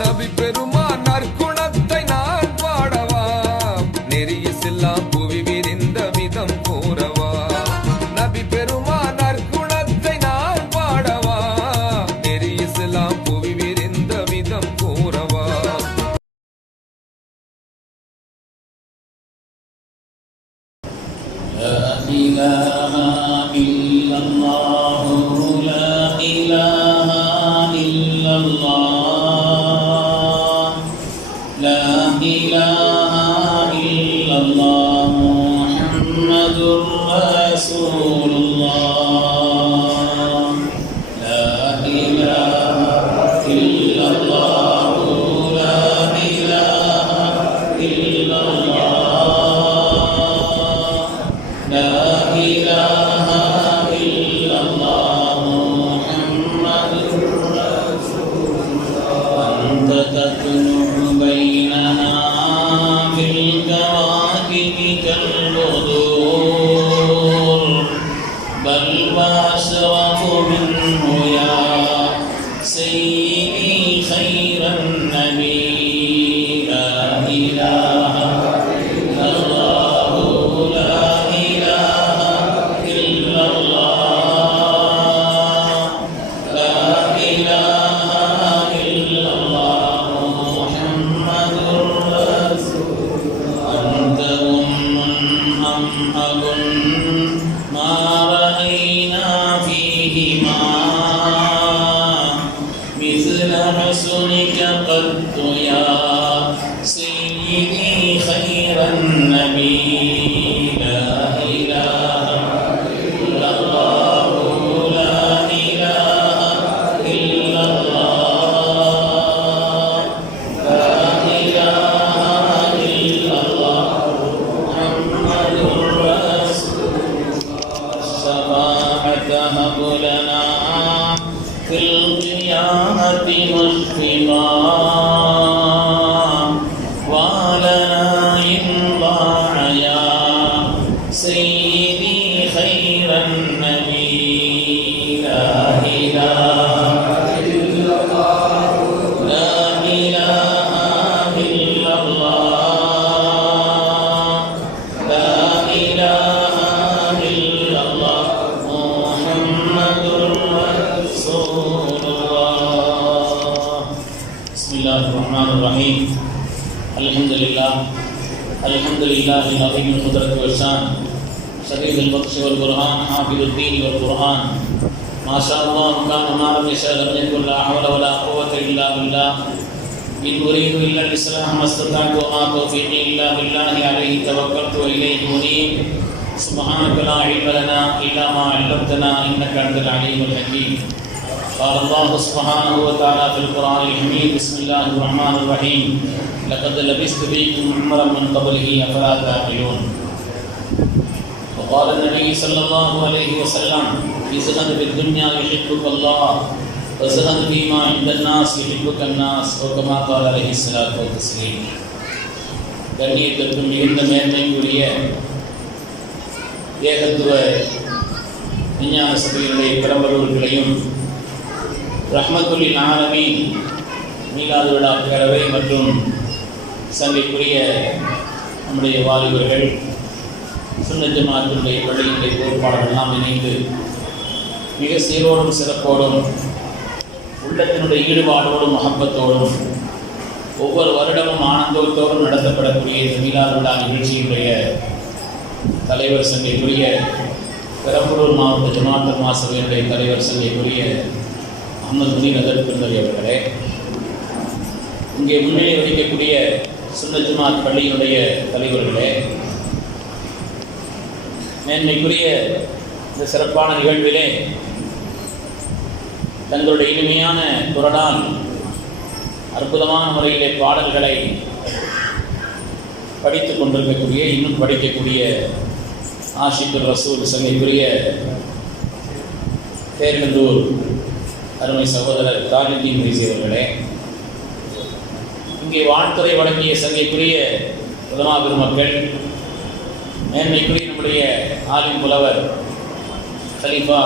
நபி பெருமான் நற்குணத்தை நான் பாடவா, நெறியிசெல்லாம் புவி விரிந்த விதம் கூறவா. நபி பெருமான் நற்குணத்தை நான் பாடவா, நெறியிசெல்லாம் புவி விரிந்த விதம் கூறவா. لا إله إلا الله لا إله إلا الله لا إله إلا الله محمد رسول الله لا إله إلا الله لا إله إلا الله لا إله إلا الله محمد رسول الله أنت تطلع بيننا في الكواكب كالبدور بل وأشرف منه يا سيدي خير النبي لا إله إلا الله لا إله إلا الله لا إله إلا الله محمد رسول الله أنت أم أب ما رأينا فيهما مثل حسنك قط يا سيدي خير النبي لا إله إلا الله لا إله إلا الله لا إله إلا الله محمد رسول الله الشفاعة هب لنا في القيامة مشفقا ولنا إن ضاع يا سيدي خير النبي لا إله إلا الله لا إله إلا الله لا إله إلا الله محمد رسول الله بسم الله الرحمن الرحيم الحمد لله العظيم القدرة والشان شديد البطش والبرهان حافظ الدين والقرآن ما شاء الله كان وما لم يشاء لم يكن لا حول ولا قوة إلا بالله إن أريد إلا الإصلاح ما استطعت وما توفيقي إلا بالله عليه توكلت وإليه أنيب سبحانك لا علم لنا إلا ما علمتنا إنك أنت العليم الحكيم قال الله سبحانه وتعالى في القرآن الحميد بسم الله الرحمن الرحيم لقد لبثت فيكم عمرا من قبله أفلا تعقلون وقال النبي صلى الله عليه وسلم ازهد في الدنيا يحبك الله وازهد فيما عند الناس يحبك الناس وكما قال عليه الصلاة والتسليم கண்ணியத்திற்கும் மிகுந்த மேன்மைக்குரிய ஏகத்துவ விஞ்ஞான சபையினுடைய பெரம்பலூர்களையும் ரஹ்மத்துல்லில் ஆலமீன் மீலாது விழா பேரவை மற்றும் சங்கைக்குரிய நம்முடைய வாலிபர்கள் சுன்னத் ஜமாஅத்தினுடைய பள்ளியினுடைய பொறுப்பாளர்கள் எல்லாம் இணைந்து மிக சீரோடும் சிறப்போடும் உள்ளத்தினுடைய ஈடுபாடோடும் மஹப்பத்தோடும் ஒவ்வொரு வருடமும் ஆனந்தத்தோடும் நடத்தப்படக்கூடிய இந்த மீலாது விழா நிகழ்ச்சியினுடைய தலைவர் சங்கைக்குரிய பெரம்பலூர் மாவட்ட ஜமாஅத் சபையினுடைய தலைவர் சங்கைக்குரிய அஹ்மத் முனீர் அதற்குந்தரி அவர்களே, இங்கே முன்னிலை வகிக்கக்கூடிய சுன்னத் ஜமாஅத் பள்ளியினுடைய தலைவர்களே, மேன்மைக்குரிய இந்த சிறப்பான நிகழ்விலே தங்களுடைய இனிமையான குரலால் அற்புதமான முறையிலே பாடல்களை படித்துக் கொண்டிருக்கக்கூடிய இன்னும் படிக்கக்கூடிய ஆஷிக்குர் ரசூல் சங்கைக்குரிய தேர்ந்தூர் அருமை சகோதரர் தாஜுதீன் ரிசி அவர்களே, இங்கே வாழ்த்துறை வழங்கிய சங்கைக்குரிய உலமா பெருமக்கள், மேன்மைக்குரிய நம்முடைய ஆலிம் புலவர் கலீஃபா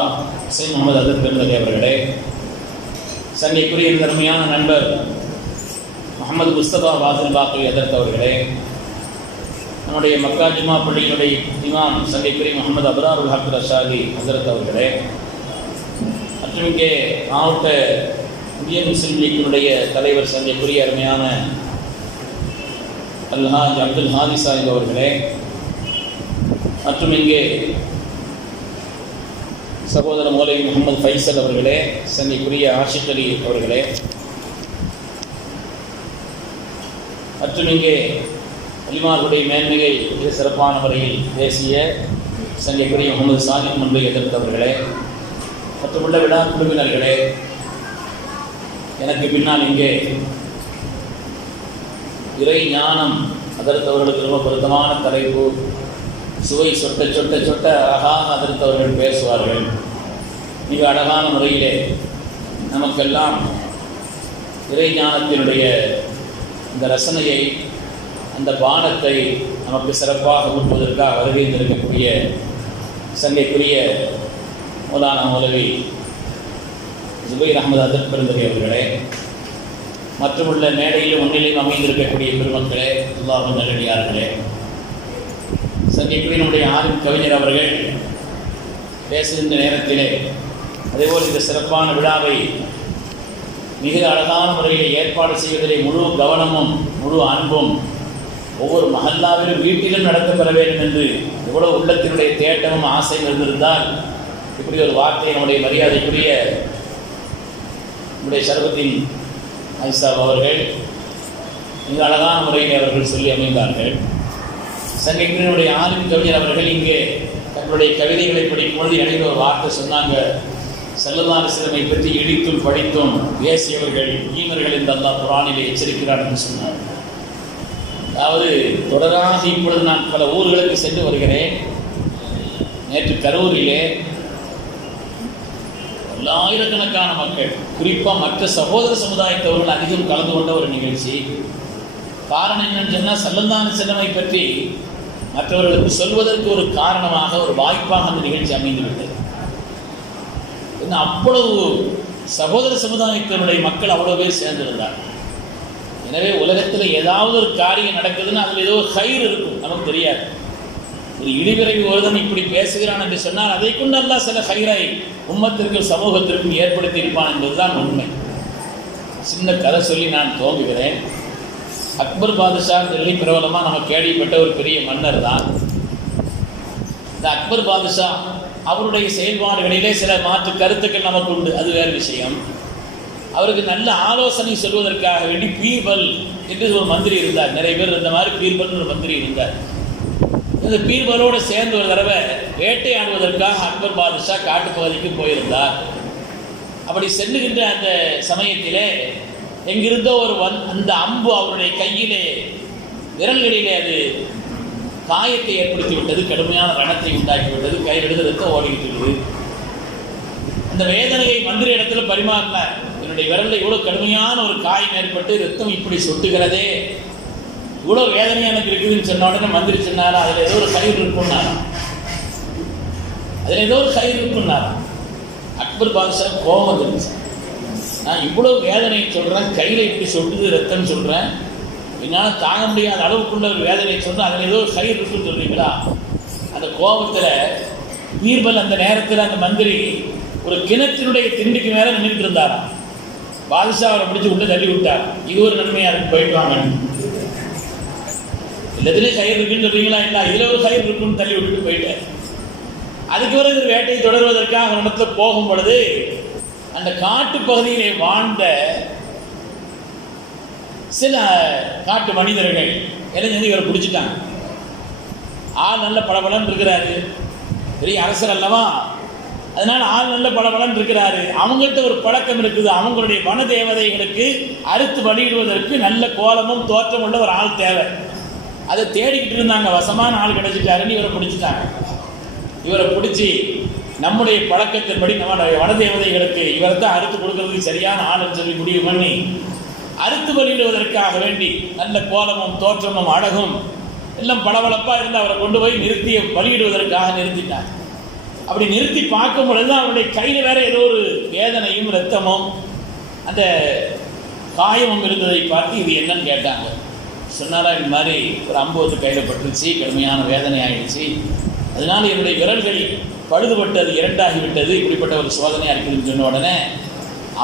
ஹுசைன் முகமது அதர் பெருந்தகை அவர்களே, சங்கைக்குரிய தன்மையான நண்பர் முகமது முஸ்தபா வாசில் பாக்கவி ஹதரத் அவர்களே, நம்முடைய மக்கா ஜுமா பள்ளியினுடைய இமாம் சங்கைக்குரிய முகமது அபராருல் ஹக் ரஷாதி ஹசரத் அவர்களே, மற்றும் இங்கே மாவட்ட இந்திய முஸ்லீம் லீக்கினுடைய தலைவர் சங்கைக்குரிய அருமையான அல்ஹாஜ் அப்துல் ஹாதி சாஹிப் அவர்களே, மற்றும் இங்கே சகோதரர் மௌலவி முகமது ஃபைசல் அவர்களே, சங்கைக்குரிய ஆஷிக் அலி அவர்களே, மற்றும் இங்கே அலிமார்களுடைய மேன்மையை மிக சிறப்பான முறையில் பேசிய சங்கைக்குரிய முகமது சாஹிப் முன்பை எதிர்த்தவர்களே, மற்றுமுள்ள விழா குழுவினர்களே, எனக்கு பின்னால் இங்கே இறை ஞானம் அதர்த்தவர்களுக்கு ரொம்ப பொருத்தமான தலைப்பு, சுவை சொட்ட சொட்ட சொட்ட அழகாக அதர்த்தவர்கள் பேசுவார்கள். மிக அழகான முறையிலே நமக்கெல்லாம் இறை ஞானத்தினுடைய இந்த ரசனையை, அந்த பானத்தை நமக்கு சிறப்பாக ஊட்டுவதற்காக வருகை இருக்கக்கூடிய சங்கைக்குரிய மௌலானா மௌலவி ஜுபைர் அஹமது அதர் பெருந்தகை அவர்களே, மற்றுமுள்ள மேடையிலும் முன்னிலையும் அமைந்திருக்கக்கூடிய பெருமக்களே, அல்லாஹ்வின் நல்லடியார்களே, சங்கைக்குரிய நம்முடைய ஆளும் கவிஞர் அவர்கள் பேசுகின்ற நேரத்திலே, அதேபோல் இந்த சிறப்பான விழாவை மிக அழகான முறையில் ஏற்பாடு செய்வதிலே முழு கவனமும் முழு அன்பும் ஒவ்வொரு மஹல்லாவிலும் வீட்டிலும் நடத்தப்பெற வேண்டும் என்று எவ்வளவு உள்ளத்தினுடைய தேட்டமும் ஆசையும் இருந்திருந்தால் இப்படி ஒரு வார்த்தை நம்முடைய மரியாதைக்குரிய நம்முடைய ஷரபுத்தீன் ஐசாப் அவர்கள் மிக அழகான முறையில் அவர்கள் சொல்லி அமைந்தார்கள். சங்கைக்குரியனுடைய ஆளும் கவிஞர் அவர்கள் இங்கே தங்களுடைய கவிதைகளை படிக்கும் பொழுது இணைந்த ஒரு வார்த்தை சொன்னாங்க, ஸல்லல்லாஹு அலைஹி வஸல்லம் பற்றி இடித்தும் படித்தும் பேசியவர்கள் ஈமர்கள் என்று அல்லாஹ் குர்ஆனிலே எச்சரிக்கிறார் என்று சொன்னார். அதாவது தொடராக இப்பொழுது நான் பல ஊர்களுக்கு சென்று வருகிறேன். நேற்று கரூரிலே ஆயிரக்கணக்கான மக்கள், குறிப்பாக மற்ற சகோதர சமுதாயத்தவர்கள் அதிகம் கலந்து கொண்ட ஒரு நிகழ்ச்சி. காரணம் என்னன்னு சொன்னால், ஸல்லல்லாஹு அலைஹி வஸல்லம் பற்றி மற்றவர்களுக்கு சொல்வதற்கு ஒரு காரணமாக, ஒரு வாய்ப்பாக அந்த நிகழ்ச்சி அமைந்துவிட்டது. இன்னும் அவ்வளவு சகோதர சமுதாயத்தினுடைய மக்கள் அவ்வளோ பேர் சேர்ந்திருந்தார். எனவே உலகத்தில் ஏதாவது ஒரு காரியம் நடக்குதுன்னு அதில் ஏதோ ஒரு கயிறு இருக்கும், நமக்கு தெரியாது. ஒரு இடிவிரைவு ஒருதன் இப்படி பேசுகிறான் என்று சொன்னால் அதை கொண்டு அல்லாஹ் சில கயிறை உம்மத்திற்கும் சமூகத்திற்கும் ஏற்படுத்தி இருப்பான் என்பதுதான் உண்மை. சின்ன கதை சொல்லி நான் துவங்குகிறேன். அக்பர் பாதுஷா டெல்லி பிரபலமாக நம்ம கேள்விப்பட்ட ஒரு பெரிய மன்னர் தான். இந்த அக்பர் பாதுஷா அவருடைய செயல்பாடுகளிலே சில மாற்று கருத்துக்கள் நமக்கு உண்டு, அது வேறு விஷயம். அவருக்கு நல்ல ஆலோசனை சொல்வதற்காக வேண்டி பீர்பல் என்று ஒரு மந்திரி இருந்தார். நிறைய பேர் இந்த மாதிரி பீர்பல் ஒரு மந்திரி இருந்தார். இந்த பீர்பலோடு சேர்ந்து ஒரு தடவை வேட்டையாடுவதற்காக அக்பர் பாதுஷா காட்டுப்பகுதிக்கு போயிருந்தார். அப்படி செல்லுகின்ற அந்த சமயத்திலே எங்கிருந்தோ ஒரு அந்த அம்பு அவருடைய கையிலே விரல்களிலே அது காயத்தை ஏற்படுத்தி விட்டது, கடுமையான ரணத்தை உண்டாக்கிவிட்டது, கையிலிருந்து ரத்தம் ஓடிவிட்டது. அந்த வேதனையை மந்திரி இடத்துல பரிமாறினார். என்னுடைய விரலில் இவ்வளோ கடுமையான ஒரு காயம் ஏற்பட்டு ரத்தம் இப்படி சொட்டுகிறதே, இவ்வளோ வேதனை எனக்கு இருக்குதுன்னு சொன்ன உடனே மந்திரி சொன்னாரா, அதில் ஏதோ ஒரு கயிறு இருக்குன்னாராம். அதில் ஏதோ ஒரு கயிறு இருக்குன்னாரா. அக்பர் பாதுஷா கோபம் வந்துருச்சு. நான் இவ்வளோ வேதனையை சொல்கிறேன், கையில் இப்படி சொட்டுது ரத்தம் சொல்கிறேன், என்னால் தாங்க முடியாத அளவுக்குள்ள ஒரு வேதனை சொன்னால் அதில் ஏதோ ஒரு கயிறு இருக்குன்னு சொல்கிறீங்களா. அந்த கோபத்தில் பீர்பல் அந்த நேரத்தில் அந்த மந்திரி ஒரு கிணத்தினுடைய திண்டுக்கு மேலே நின்றுட்டு இருந்தாராம். பாதுஷா அவரை பிடிச்சி உள்ள தள்ளி விட்டார். இது ஒரு நன்மையாக இருக்கு, போயிட்டு வாங்க. எல்லாத்துலேயும் கயிறு இருக்குன்னு சொல்கிறீங்களா, இல்லை இதில் ஒரு கயிறு இருக்குன்னு தள்ளி விட்டுட்டு போயிட்டார். அதுக்கு பிறகு வேட்டையை தொடர்வதற்காக ஒரு இடத்துல போகும் பொழுது அந்த காட்டு பகுதியிலே வாழ்ந்த சில காட்டு மனிதர்கள் இளைஞர்கள் இவரை பிடிச்சிட்டாங்க. ஆள் நல்ல பளபளன்னு இருக்கிறாரு, பெரிய அரசர் அல்லவா, அதனால ஆள் நல்ல பளபளன்னு இருக்கிறாரு. அவங்கள்ட்ட ஒரு பழக்கம் இருக்குது, அவங்களுடைய வன தேவதைகளுக்கு அறுத்து பலியிடுவதற்கு நல்ல கோலமும் தோற்றம் உள்ள ஒரு ஆள் தேவை. அதை தேடிக்கிட்டு இருந்தாங்க. வசமான ஆள் கிடைச்சிட்டாருன்னு இவரை பிடிச்சிட்டாங்க. இவரை பிடிச்சி நம்முடைய பழக்கத்தின்படி நம்முடைய வன தேவதைகளுக்கு இவரை தான் அறுத்து கொடுக்கறதுக்கு சரியான ஆளுன்னு சொல்லி முடிவு பண்ணி அறுத்து பலியிடுவதற்காக வேண்டி நல்ல கோலமும் தோற்றமும் அழகும் எல்லாம் பளபளப்பாக இருந்து அவரை கொண்டு போய் நிறுத்தி பலியிடுவதற்காக நிறுத்திட்டார். அப்படி நிறுத்தி பார்க்கும் பொழுது அவருடைய கையில் வேற ஏதோ ஒரு வேதனையும் இரத்தமும் அந்த காயம் இருந்ததை பார்த்து இது என்னன்னு கேட்டாங்க. சொன்னாரா, இந்த மாதிரி ஒரு அம்பு கையில் பட்டுருச்சு, கடுமையான வேதனை ஆகிடுச்சு, அதனால் என்னுடைய விரல்கள் பழுதுபட்டது, இரண்டாகிவிட்டது, இப்படிப்பட்ட ஒரு சோதனையாக இருக்குதுன்னு சொன்ன உடனே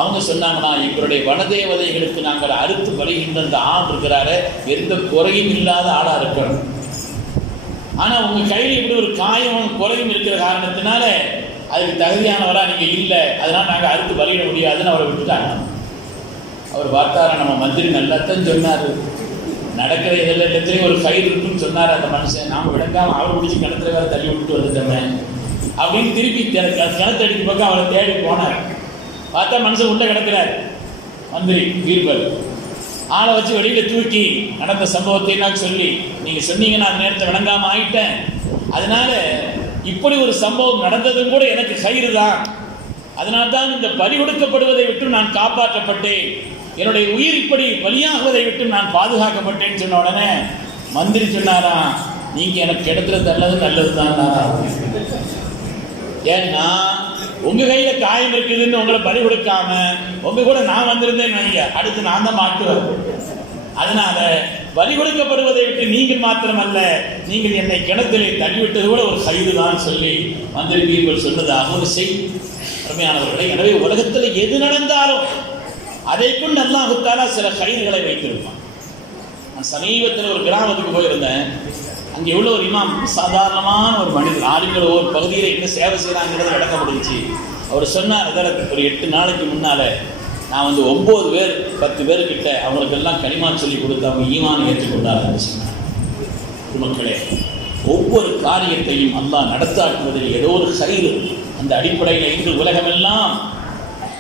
அவங்க சொன்னாங்கன்னா, எங்களுடைய வனதேவதைகளுக்கு நாங்கள் அறுத்து வருகின்ற அந்த ஆண் இருக்கிறாரு எந்த குறையும் இல்லாத ஆளாக இருக்கணும். ஆனால் உங்கள் கையில் இப்படி ஒரு காயம் குறையும் இருக்கிற காரணத்தினால அதுக்கு தகுதியானவராக நீங்கள் இல்லை, அதனால் நாங்கள் அறுத்து பலியிட முடியாதுன்னு அவரை விட்டுட்டாங்க. அவர் பார்த்தாரா, நம்ம மந்திரி நல்லாத்தான் சொன்னார், நடக்கிற எல்லாத்துலேயும் ஒரு கயிறு இருக்குன்னு சொன்னார் அந்த மனுஷன், நாம் விளக்காமல் அவர் பிடிச்சி கிணத்துல வேறு தள்ளி விட்டு வந்துட்டோமே அப்படின்னு திருப்பி கிணத்தடிக்கு பக்கம் அவரை தேடி போனார். பார்த்தா மனுஷன் உள்ள கிடக்கிறார். மந்திரி பீர்பல் ஆளை வச்சு வெளியில் தூக்கி நடந்த சம்பவத்தை நான் சொல்லி, நீங்கள் சொன்னீங்கன்னா அந்த நேரத்தை விளங்காமல் ஆகிட்டேன், அதனால இப்படி ஒரு சம்பவம் நடந்ததும் கூட எனக்கு கயிறு தான், அதனால்தான் இந்த பலி கொடுக்கப்படுவதை விட்டு நான் காப்பாற்றப்பட்டேன், என்னுடைய உயிர் இப்படி பலியாகுவதை விட்டு நான் பாதுகாக்கப்பட்டேன்னு சொன்ன உடனே மந்திரி சொன்னாரா, நீங்கள் எனக்கு கிடைக்கிறது நல்லது தான். ஏன்னா உங்க கையில காயம் இருக்குதுன்னு உங்களை பலி கொடுக்காம உங்க கூட நான் வந்திருந்தேன்னு வைங்க, அடுத்து நான் தான் மாற்றுவேன். அதனால பலி கொடுக்கப்படுவதை விட்டு நீங்கள் மாத்திரமல்ல, நீங்கள் என்னை கிணத்திலே தள்ளிவிட்டது கூட ஒரு கயிறு தான் சொல்லி மந்திரி பீர்பல் சொன்னதாக ஒரு செய்தி. அருமையானவர்களை, எனவே உலகத்தில் எது நடந்தாலும் அதை கொண்டு அல்லாஹ் தஆலா சில கயிறுகளை வைத்திருப்பான். நான் சமீபத்தில் ஒரு கிராமத்துக்கு போயிருந்தேன். அங்கே உள்ள ஒரு இமாம் சாதாரணமான ஒரு மனிதர், ஆளுங்கள் ஒரு பகுதியில் என்ன சேவை செய்கிறாங்கிறத விளக்க முடிஞ்சு அவர் சொன்னார். அதில் ஒரு 8 நாளைக்கு முன்னால் நான் 9 பேர் 10 பேர்கிட்ட அவங்களுக்கெல்லாம் கலிமா சொல்லி கொடுத்து அவங்க ஈமானை ஏற்றுக்கொண்டார்கள் சொன்னார். மக்களே, ஒவ்வொரு காரியத்தையும் அல்லாஹ் நடத்தாக்குவதில் ஏதோ ஒரு கயிறு. அந்த அடிப்படையில் இன்று உலகமெல்லாம்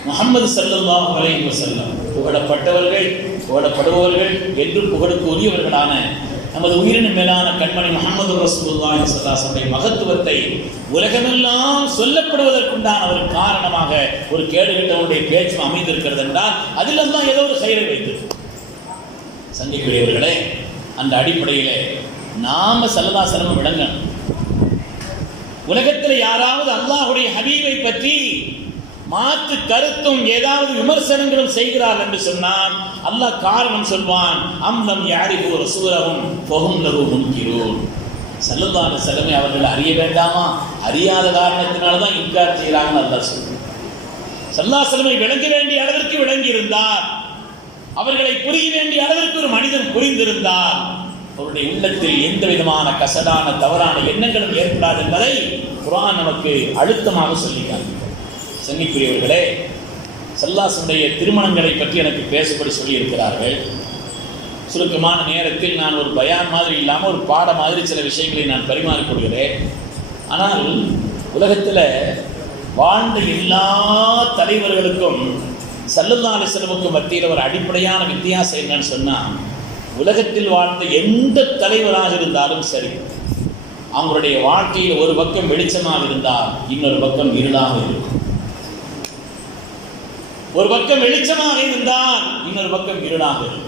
முஹம்மது ஸல்லல்லாஹு அலைஹி வஸல்லம் புகழப்பட்டவர்கள், புகழப்படுபவர்கள் என்று புகழுக்கு உரியவர்களான நமது உயிரின் மேலான கண்மணி முஹம்மது ரசூலுல்லாஹி ஸல்லல்லாஹு அலைஹி வஸல்லம் மகத்துவத்தை உலகமெல்லாம் சொல்லப்படுவதற்குண்டான ஒரு காரணமாக ஒரு கேடுகட்டவனுடைய பேச்சு அமைந்திருக்கிறது என்றால் அதில் எல்லாம் ஏதோ ஒரு கயிறை வைத்து சந்திக்கக்கூடியவர்களே, அந்த அடிப்படையில் நாம ஸல்லல்லாஹு அலைஹி வஸல்லம் விளங்கணும். உலகத்தில் யாராவது அல்லாஹ்வுடைய ஹபீபை பற்றி மாற்று கருத்தும் ஏதாவது விமர்சனங்களும் செய்கிறார் என்று சொன்னால் அல்லாஹ் காரணம் சொல்வான். அம்லம் யாரிபு ரசூலஹும் ஃபஹும் லஹு முன்கிரூன். ஸல்லல்லாஹு அலைஹி வஸல்லம் அவர்கள் அறிய வேண்டாமா? அறியாத காரணத்தினால தான் இன்கார் செய்கிறாங்கன்னு அல்லாஹ் சொல்றான். ஸல்லல்லாஹு அலைஹி வஸல்லம் விளங்க வேண்டிய அளவிற்கு விளங்கி இருந்தார், அவர்களை புரிய வேண்டிய அளவிற்கு ஒரு மனிதன் புரிந்திருந்தார், அவருடைய உள்ளத்தில் எந்த விதமான கசடான தவறான எண்ணங்களும் ஏற்படாது என்பதை குர்ஆன் நமக்கு அழுத்தமாக சொல்லினார். சங்கிக்குரியவர்களே, ஸல்லல்லாஹுடைய திருமணங்களை பற்றி எனக்கு பேசப்படி சொல்லியிருக்கிறார்கள். சுருக்கமான நேரத்தில் நான் ஒரு பயான் மாதிரி இல்லாமல் ஒரு பாட மாதிரி சில விஷயங்களை நான் பரிமாறிக்கொள்கிறேன். ஆனால் உலகத்தில் வாழ்ந்த எல்லா தலைவர்களுக்கும் ஸல்லல்லாஹு அலைஹி வஸல்லமுக்கு மத்தியில் ஒரு அடிப்படையான வித்தியாசம் என்னன்னு சொன்னால், உலகத்தில் வாழ்ந்த எந்த தலைவராக இருந்தாலும் சரி, அவங்களுடைய வாழ்க்கையில் ஒரு பக்கம் வெளிச்சமாக இருந்தால் இன்னொரு பக்கம் இருளாக இருக்கும். ஒரு பக்கம் வெளிச்சமாக இருந்தால் இன்னொரு பக்கம் இருளாக இருக்கும்.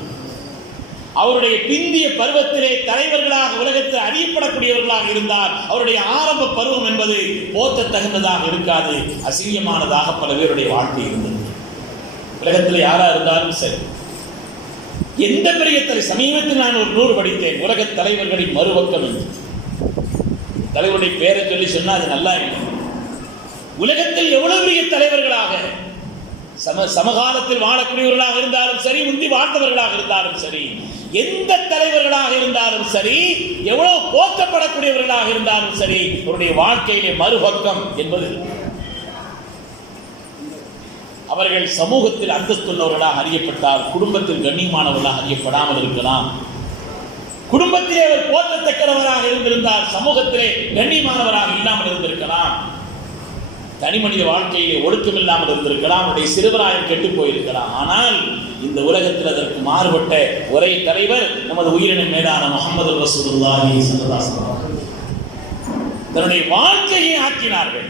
அவருடைய பிந்திய பருவத்திலே தலைவர்களாக உலகத்தில் அறியப்படக்கூடியவர்களாக இருந்தால் அவருடைய ஆரம்ப பருவம் என்பது போற்ற தகுந்ததாக இருக்காது, அசிங்கமானதாக பல பேருடைய வாழ்க்கை இருந்தது. உலகத்தில் யாரா இருந்தாலும் சரி, எந்த பெரிய சமீபத்தில் நான் ஒரு நூல் படித்தேன், உலக தலைவர்களின் மறுபக்கம் என்று. தலைவருடைய பேரை சொல்லி சொன்னால் அது நல்லா இருக்கும். உலகத்தில் எவ்வளவு பெரிய தலைவர்களாக சமகாலத்தில் வாழக்கூடியவர்களாக இருந்தாலும் சரி, முந்தி வாழ்ந்தவர்களாக இருந்தாலும் சரி, எந்த தலைவர்களாக இருந்தாலும் சரி, எவ்வளவு போற்றப்படக்கூடியவர்களாக இருந்தாலும் சரி, அவருடைய வாழ்க்கையிலே மறுபக்கம் என்பது அவர்கள் சமூகத்தில் அந்தஸ்துள்ளவர்களாக அறியப்பட்டால் குடும்பத்தில் கண்ணியமானவர்களாக அறியப்படாமல் இருக்கலாம். குடும்பத்திலே அவர் போற்றத்தக்கவராக இருந்திருந்தால் சமூகத்திலே கண்ணியமானவராக இல்லாமல் இருந்திருக்கலாம். தனி மனித வாழ்க்கையிலே ஒழுக்கம் இல்லாமல் இருந்திருக்கலாம், அவருடைய சிறுவராயம் கெட்டு போயிருக்கலாம். ஆனால் இந்த உலகத்தில் அதற்கு மாறுபட்ட ஒரே தலைவர் நமது உயிரினும் மேலான முஹம்மது ரசூலுல்லாஹி ஸல்லல்லாஹு அலைஹி வஸல்லம் தன்னுடைய வாழ்க்கையை ஆக்கினார்கள்.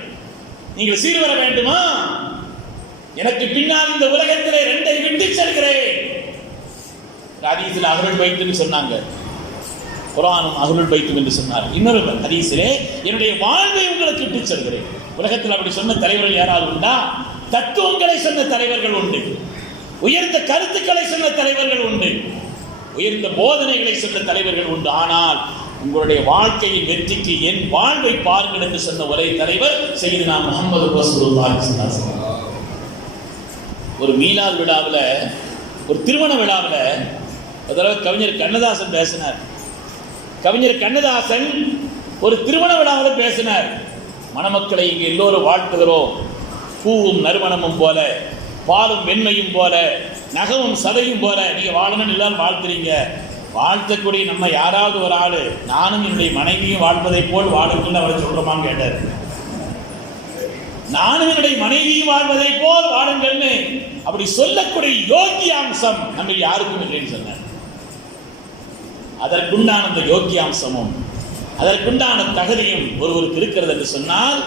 நீங்கள் சீர்வர வேண்டுமா? எனக்கு பின்னால் இந்த உலகத்திலே 2 விட்டு செல்கிறேன். ஹதீஸில் அஹ்லுல் பைத்துன்னு சொன்னாங்க, குர்ஆனும் அஹ்லுல் பைத்தும் என்று சொன்னார். இன்னொரு ஹதீஸிலே என்னுடைய வாழ்வை உங்களுக்கு விட்டு செல்கிறேன். உலகத்தில் அப்படி சொன்ன தலைவர்கள் யாராவது உண்டா? தத்துவங்களை சொன்ன தலைவர்கள் உண்டு. உயர்ந்த கருத்துக்களை சொன்ன தலைவர்கள் உண்டு, உயர்ந்த போதனைகளை சொன்ன தலைவர்கள் உண்டு. ஆனால் உங்களுடைய வாழ்க்கையின் வெற்றிக்கு என் வாழ்வை பாருங்கள் என்று சொன்ன ஒரே தலைவர் சையதுனா முஹம்மது ரசூலுல்லாஹி ஸல்லல்லாஹு அலைஹி வஸல்லம். ஒரு மீலாது விழாவில், ஒரு திருமண விழாவில் ஒரு தடவை கவிஞர் கண்ணதாசன் பேசினார். கவிஞர் கண்ணதாசன் ஒரு திருமண விழாவில் பேசினார். மணமக்களை இங்கே எல்லோரும் வாழ்த்துகிறோம், பூவும் நறுமணமும் போல, பாலும் வெண்மையும் போல, நகமும் சதையும் போல நீங்கள் வாழணும்னு எல்லாரும் வாழ்த்துறீங்க. வாழ்த்தக்கூடிய நம்ம யாராவது ஒரு ஆள் நானும் என்னுடைய மனைவியும் வாழ்வதை போல் வாழுங்கன்னு அவரை சொல்கிறோமான்னு கேட்டார். நானும் என்னுடைய மனைவியும் வாழ்வதை போல் வாழுங்கள்னு அப்படி சொல்லக்கூடிய யோகிய அம்சம் நம்ம யாருக்கும் இல்லைன்னு சொன்னார். அதற்குண்டான அந்த யோகியாம்சமும் அதற்குண்டான தகுதியும் ஒருவருக்கு இருக்கிறது என்று சொன்னால்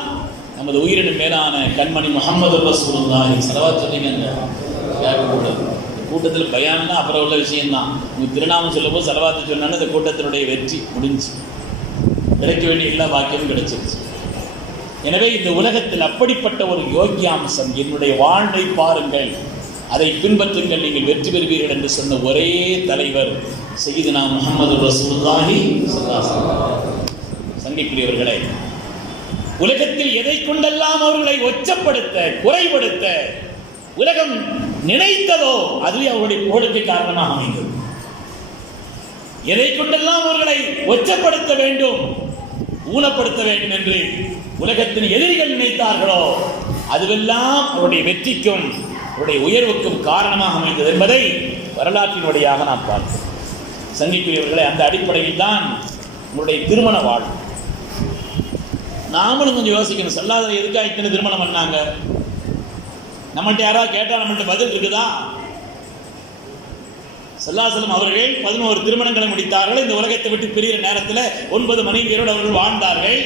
நமது உயிரினும் மேலான கண்மணி முஹம்மது ரசூலுல்லாஹி ஸல்லல்லாஹு அலைஹி வஸல்லம். கூட்டத்தில் பயான்னா அப்புறம் உள்ள விஷயம்தான். உங்கள் திருநாமம் சொல்லும்போது சலவாத்து சொன்னாலும் இந்த கூட்டத்தினுடைய வெற்றி முடிஞ்சு கிடைக்க வேண்டிய எல்லா வாக்கியமும் கிடைச்சிருச்சு. எனவே இந்த உலகத்தில் அப்படிப்பட்ட ஒரு யோகியாம்சம், என்னுடைய வாழ்வை பாருங்கள், அதை பின்பற்றுங்கள், நீங்கள் வெற்றி பெறுவீர்கள் என்று சொன்ன ஒரே தலைவர் சையதுனா முஹம்மது ரசூலுல்லாஹி ஸல்லல்லாஹு அலைஹி வஸல்லம். சங்கிக்குரியவர்களே, உலகத்தில் எதை கொண்டெல்லாம் அவர்களை ஒச்சப்படுத்த, குறைபடுத்த உலகம் நினைத்ததோ அதுவே அவருடைய புகழுக்கு காரணமாக அமைந்தது. எதை கொண்டெல்லாம் அவர்களை ஒச்சப்படுத்த வேண்டும், ஊனப்படுத்த வேண்டும் என்று உலகத்தின் எதிரிகள் நினைத்தார்களோ அதுவெல்லாம் அவருடைய வெற்றிக்கும் அவருடைய உயர்வுக்கும் காரணமாக அமைந்தது என்பதை வரலாற்றின் வழியாக நாம் பார்த்தோம். சங்கிக்குரியவர்களை, அந்த அடிப்படையில் தான் உங்களுடைய திருமண வாழ்வு. நாமளும் கொஞ்சம் யோசிக்கணும். சொல்லாத எதுக்காக இத்தனை திருமணம் பண்ணாங்க? நம்மள்ட்ட யாராவது கேட்டால் நம்மள்ட்ட பதில் இருக்குதா? ஸல்லல்லாஹு அவர்கள் 11 திருமணங்களை முடித்தார்கள். இந்த உலகத்தை விட்டு பிரிகிற நேரத்தில் 9 மனைவியரோடு அவர்கள் வாழ்ந்தார்கள்.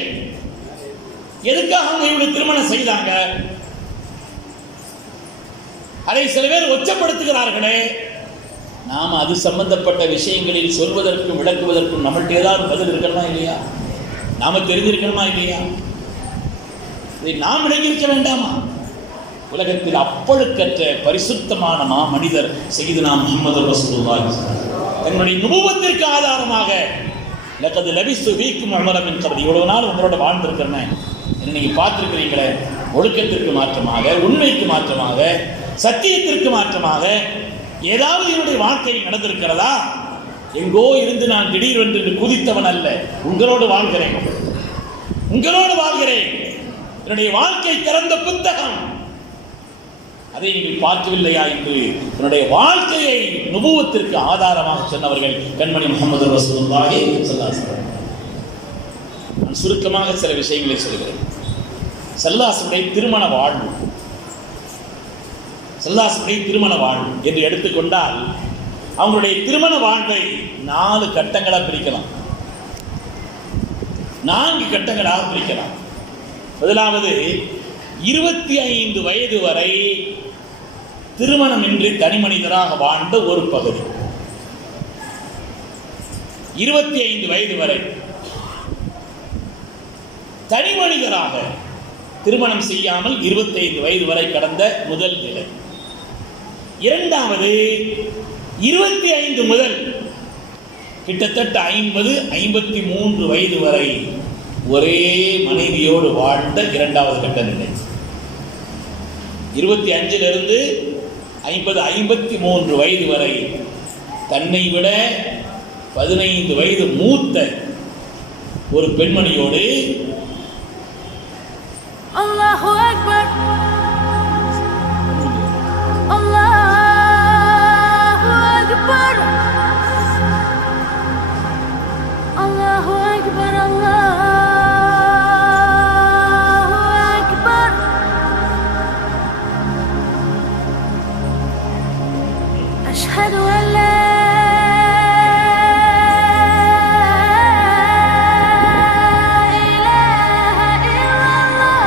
எதுக்காக அவங்க இவ்வளவு திருமணம் செய்தாங்க? அதை சில பேர் ஒச்சப்படுத்துகிறார்களே. நாம் அது சம்பந்தப்பட்ட விஷயங்களில் சொல்வதற்கும் விளக்குவதற்கும் நம்மள்ட்ட ஏதாவது பதில் இருக்கணுமா இல்லையா? நாம தெரிஞ்சிருக்கணுமா இல்லையா? இதை நாம் விளங்கியிருக்க வேண்டாமா? உலகத்தில் அப்பழுக்கற்ற பரிசுத்தமான மனிதர் சையதுனா முஹம்மது ரசூலுல்லாஹி தன்னுடைய நுபுவத்திற்கு ஆதாரமாக லகத் லபிஸ்து ஃபீக்கும் உமர மின் கப்லி, இவ்வளவு நாள் உங்களோட வாழ்ந்திருக்கிறேன், என்ன நீங்க பார்த்திருக்கிறீங்களே, ஒழுக்கத்திற்கு மாற்றமாக, உண்மைக்கு மாற்றமாக, சத்தியத்திற்கு மாற்றமாக ஏதாவது என்னுடைய வாழ்க்கையில் நடந்திருக்கிறதா? எங்கோ இருந்து நான் திடீரென்று குதித்தவன் அல்ல, உங்களோடு வாழ்கிறேன், உங்களோடு வாழ்கிறேன். என்னுடைய வாழ்க்கை திறந்த புத்தகம். அதை நீங்கள் பார்க்கவில்லையா என்று என்னுடைய வாழ்க்கையை நுபுவத்திற்கு ஆதாரமாக சொன்னவர்கள் கண்மணி முஹம்மது ரசூலுல்லாஹி ஸல்லல்லாஹு அலைஹி வஸல்லம். நான் சுருக்கமாக சில விஷயங்களை சொல்கிறேன். ஸல்லல்லாஹு திருமண வாழ்வு, ஸல்லல்லாஹு திருமண வாழ்வு என்று எடுத்துக்கொண்டால் அவங்களுடைய திருமண வாழ்வை 4 கட்டங்களாக பிரிக்கலாம், 4 கட்டங்களாக பிரிக்கலாம். முதலாவது, 25 வயது வரை திருமணமின்றி தனி மனிதராக வாழ்ந்த ஒரு பகுதி. 25 வயது வரை தனி மனிதராக திருமணம் செய்யாமல் 25 வயது வரை கடந்த முதல் நிலை. இரண்டாவது, 25 முதல் கிட்டத்தட்ட 50-53 வயது வரை ஒரே மனைவியோடு வாழ்ந்த இரண்டாவது கட்ட நிலை. 25 50-53 வயது வரை தன்னை விட 15 வயது மூத்த ஒரு பெண்மணியோடு அல்லாஹு அக்பர் அல்லாஹு அக்பர் அல்லாஹு அக்பர் أشهد أن لا إله إلا الله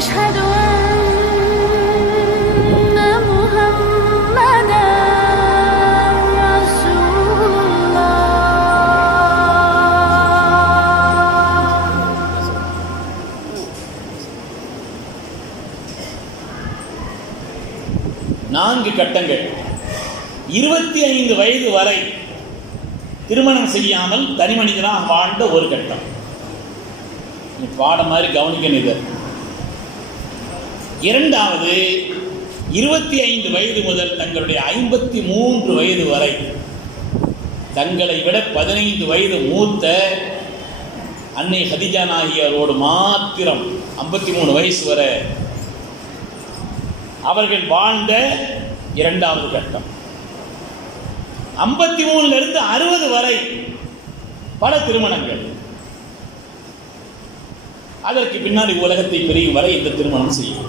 أشهد أن محمدا رسول الله. நான்கு கட்டங்கள். 25 வயது வரை திருமணம் செய்யாமல் தனி மனிதனாக வாழ்ந்த ஒரு கட்டம். பாடம் மாதிரி கவனிக்கணும் இது. இரண்டாவது, 25 வயது முதல் தங்களுடைய 53 வயது வரை தங்களை விட 15 வயது மூத்த அன்னை ஹதிஜா நாயகியோடு மாத்திரம் 53 வயசு வரை அவர்கள் வாழ்ந்த இரண்டாவது கட்டம். 53 60 வரை பல திருமணங்கள். அதற்கு பின்னாடி உலகத்தை பிரியும் வரை இந்த திருமணம் செய்யும்.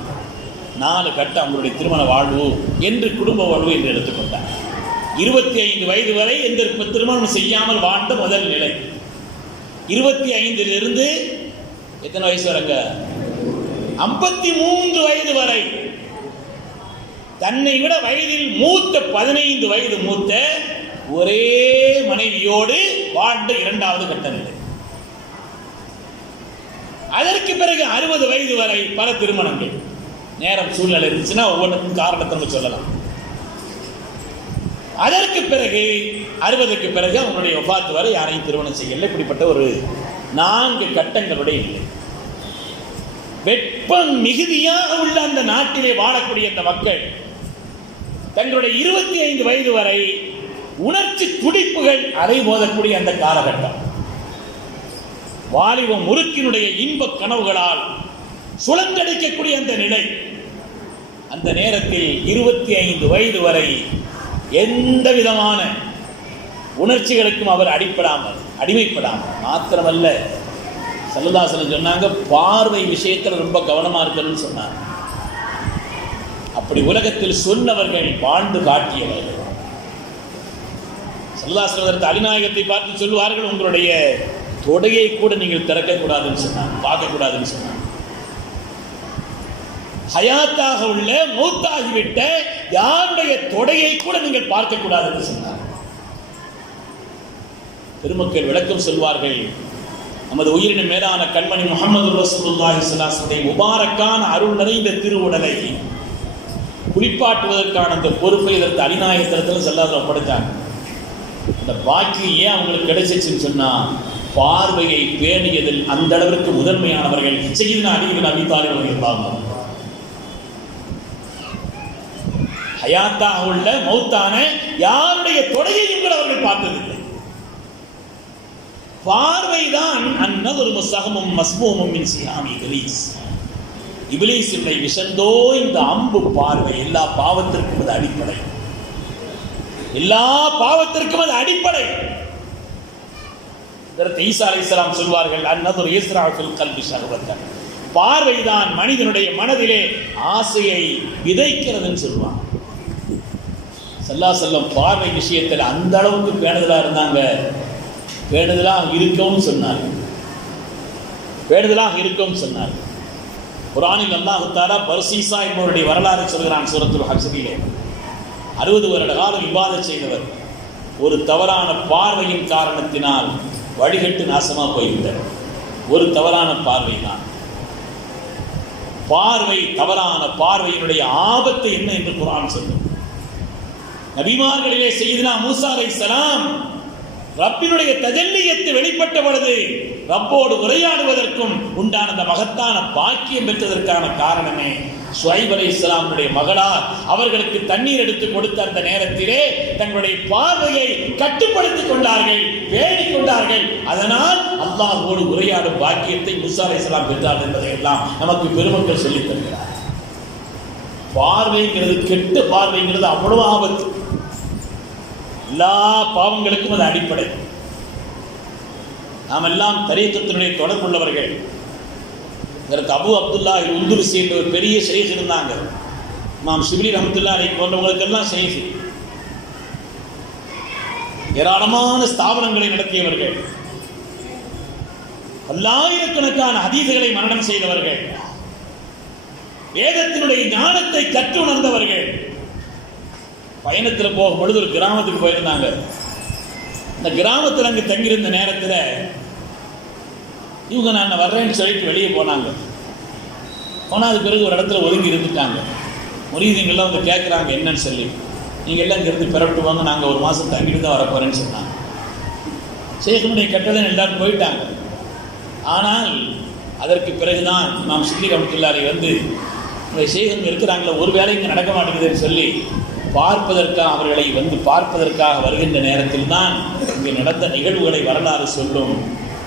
4 கட்டம் அவங்களுடைய திருமண வாழ்வு என்று குடும்ப வாழ்வு என்று எடுத்துக்கொண்டார். 25 வயது வரை எந்த திருமணம் செய்யாமல் வாழ்ந்த முதல் நிலை. 25 எத்தனை வயசு வரங்க? 53 வயது வரை தன்னை விட வயதில் மூத்த 15 வயது மூத்த ஒரே மனைவியோடு வாழ்ந்த இரண்டாவது கட்ட நிலை. அதற்கு பிறகு 60 வயது வரை பல திருமணங்கள். நேரம் சூழ்நிலை இருந்துச்சுன்னா ஒவ்வொன்றுக்கும் காரணத்தை நம்ம சொல்லலாம். அதற்கு பிறகு 60க்கு பிறகு அவங்களுடைய வஃபாத் வரை யாரையும் திருமணம் செய்யல. இப்படிப்பட்ட ஒரு 4 கட்டங்களுடைய இல்லை. வெப்பம் மிகுதியாக உள்ள அந்த நாட்டிலே வாழக்கூடிய அந்த மக்கள் தங்களுடைய 25 வயது வரை உணர்ச்சி துடிப்புகள் அலைமோதக்கூடிய அந்த காலகட்டம். வாலிப முறுக்கினுடைய இன்ப கனவுகளால் சுழந்தடிக்கக்கூடிய அந்த நிலை. அந்த நேரத்தில் 25 வயது வரை எந்த விதமான உணர்ச்சிகளுக்கும் அவர் அடிமைப்படாமல் மாத்திரமல்ல, சல்லல்லாஹு சொன்னாங்க, பார்வை விஷயத்தில் ரொம்ப கவனமா இருக்கணும்னு சொன்னார். அப்படி உலகத்தில் சொன்னவர்கள் வாழ்ந்து காட்டியவர்கள். சல்லல்லாஹு அலிநாயகத்தை பார்த்து சொல்வார்கள், உங்களுடைய தொடையை கூட நீங்கள் திறக்கக்கூடாதுன்னு சொன்னார், பார்க்கக்கூடாதுன்னு சொன்னார். ஹயாத்தாக உள்ள மௌத்தாகிவிட்ட யாருடைய தொடையை கூட நீங்கள் பார்க்கக்கூடாதுன்னு சொன்னார். பெருமக்கள் விளக்கம் சொல்வார்கள், நமது உயிரின் மேலான கண்மணி முஹம்மது ரசூலுல்லாஹி ஸல்லல்லாஹு அலைஹி வஸல்லம் முபாரக்கான அருள் நிறைந்த திருவுடலை குளிப்பாட்டுவதற்கான அந்த பொறுப்பை இதற்கு அலிநாயகத்தில் செல்லாத ஒப்படைத்தாங்க. அந்த பாக்கியம் ஏன் அவங்களுக்கு கிடைச்சிச்சுன்னு சொன்னா, பார்வையை பேணியதில் அந்த அளவிற்கு முதன்மையானவர்கள் சய்யிதுனா அலி இப்னு அபீ தாலிப் ரலியல்லாஹு அன்ஹு. ஹயாத்தாக உள்ள மௌத்தான யாருடைய தொடையையும் கூட அவர்கள் பார்த்ததில்லை. பார்வைதான் அன்னதொரு முஸ்ஸஹமும் மஸ்மூமும் மின் சியாமி இப்லீஸ். இப்லீஸுடைய விஷந்தோ இந்த அம்பு பார்வை. எல்லா பாவத்திற்கும் அது அடிப்படை. எல்லா பாவத்திற்கும் அது அடிப்படை. ஈசா அலைஹிஸ்ஸலாம் சொல்வார்கள், அன்னதொரு இஸ்ராஃபில் கல்பி ஷஹவத்தன். பார்வைதான் மனிதனுடைய மனதிலே ஆசையை விதைக்கிறதுன்னு சொல்லுவாங்க. ஸல்லல்லாஹு அலைஹி வஸல்லம் பார்வை விஷயத்தில் அந்த அளவுக்கு பேணுதலா இருந்தாங்க. பேணுதலாக இருக்கவும் சொன்னார். குர்ஆனில் அல்லாஹ் தஆலா பர்சீசா என்பவருடைய வரலாறு சொல்கிறான் சூரத்துல் ஹஜ்ரிலே. 60 வருட காலம் இபாதத் செய்தவர் ஒரு தவறான பார்வையின் காரணத்தினால் வழிகட்டு நாசமா போய்விட்டார். ஒரு தவறான பார்வை தான். பார்வை, தவறான பார்வையினுடைய ஆபத்து என்ன என்று குர்ஆன் சொல்லும். நபிமார்களிலே சய்யிதுனா மூஸா அலைஹிஸ்ஸலாம் ரப்பினுடைய தஜல்லியத்து வெளிப்பட்ட பொழுது ரப்போடு உரையாடுவதற்கும் உண்டான அந்த மகத்தான பாக்கியம் பெற்றதற்கான காரணமே ஷுஐப் அலைஹிஸ்ஸலாமுடைய மகளார் அவர்களுக்கு தண்ணீர் எடுத்து கொடுத்த அந்த நேரத்திலே தங்களுடைய பார்வையை கட்டுப்படுத்திக் கொண்டார்கள், பேணிக் கொண்டார்கள். அதனால் அல்லாஹ்வோடு உரையாடும் பாக்கியத்தை மூஸா அலைஹிஸ்ஸலாம் பெற்றார் என்பதை எல்லாம் நமக்கு பெருமக்கள் சொல்லித் தருகிறார். பார்வைங்கிறது, கெட்ட பார்வைங்கிறது அவ்வளவு ஆபத்து. எல்லா பாவங்களுக்கும் அது அடிப்படை. நாம் எல்லாம் தரீக்கத்தினுடைய தொடர்புள்ளவர்கள். இதற்கு அபு அப்துல்லா உந்துருசி என்ற ஒரு பெரிய ஷேக் இருந்தாங்க. இமாம் ஷிப்லி ரஹ்மத்துல்லாஹி அலைஹி போன்றவங்களுக்கெல்லாம் ஷேக். ஏராளமான ஸ்தாபனங்களை நடத்தியவர்கள், பல்லாயிரக்கணக்கான ஹதீஸ்களை மனனம் செய்தவர்கள். வேதத்தினுடைய ஞானத்தை கற்று உணர்ந்தவர்கள். பயணத்தில் போகும் பொழுது ஒரு கிராமத்துக்கு போயிருந்தாங்க. இந்த கிராமத்தில் அங்கே தங்கியிருந்த நேரத்தில் இவங்க நான் வர்றேன்னு சொல்லிட்டு வெளியே போனாங்க. போனால் அது பிறகு ஒரு இடத்துல ஒதுங்கி இருந்துட்டாங்க. முரீதுங்கெல்லாம் வந்து கேட்குறாங்க என்னன்னு சொல்லி. நீங்கள் எல்லாம் இங்கேருந்து பிறப்பிட்டு வாங்க, நாங்கள் ஒரு மாதம் தங்கிட்டு தான் வரப்போகிறேன்னு சொன்னாங்க. ஷேഖனுடைய கட்டளை எல்லாரும் போயிட்டாங்க. ஆனால் அதற்கு பிறகுதான் நாம் சித்தி ரஹ்மத்துல்லாஹி வந்து இந்த ஷேഖன் இருக்கிறாங்களே, ஒரு வேலை இங்கே நடக்க மாட்டேங்குதுன்னு சொல்லி பார்ப்பதற்காக அவர்களை வந்து பார்ப்பதற்காக வருகின்ற நேரத்தில் தான் இங்கே நடந்த நிகழ்வுகளை வரலாறு சொல்லும்.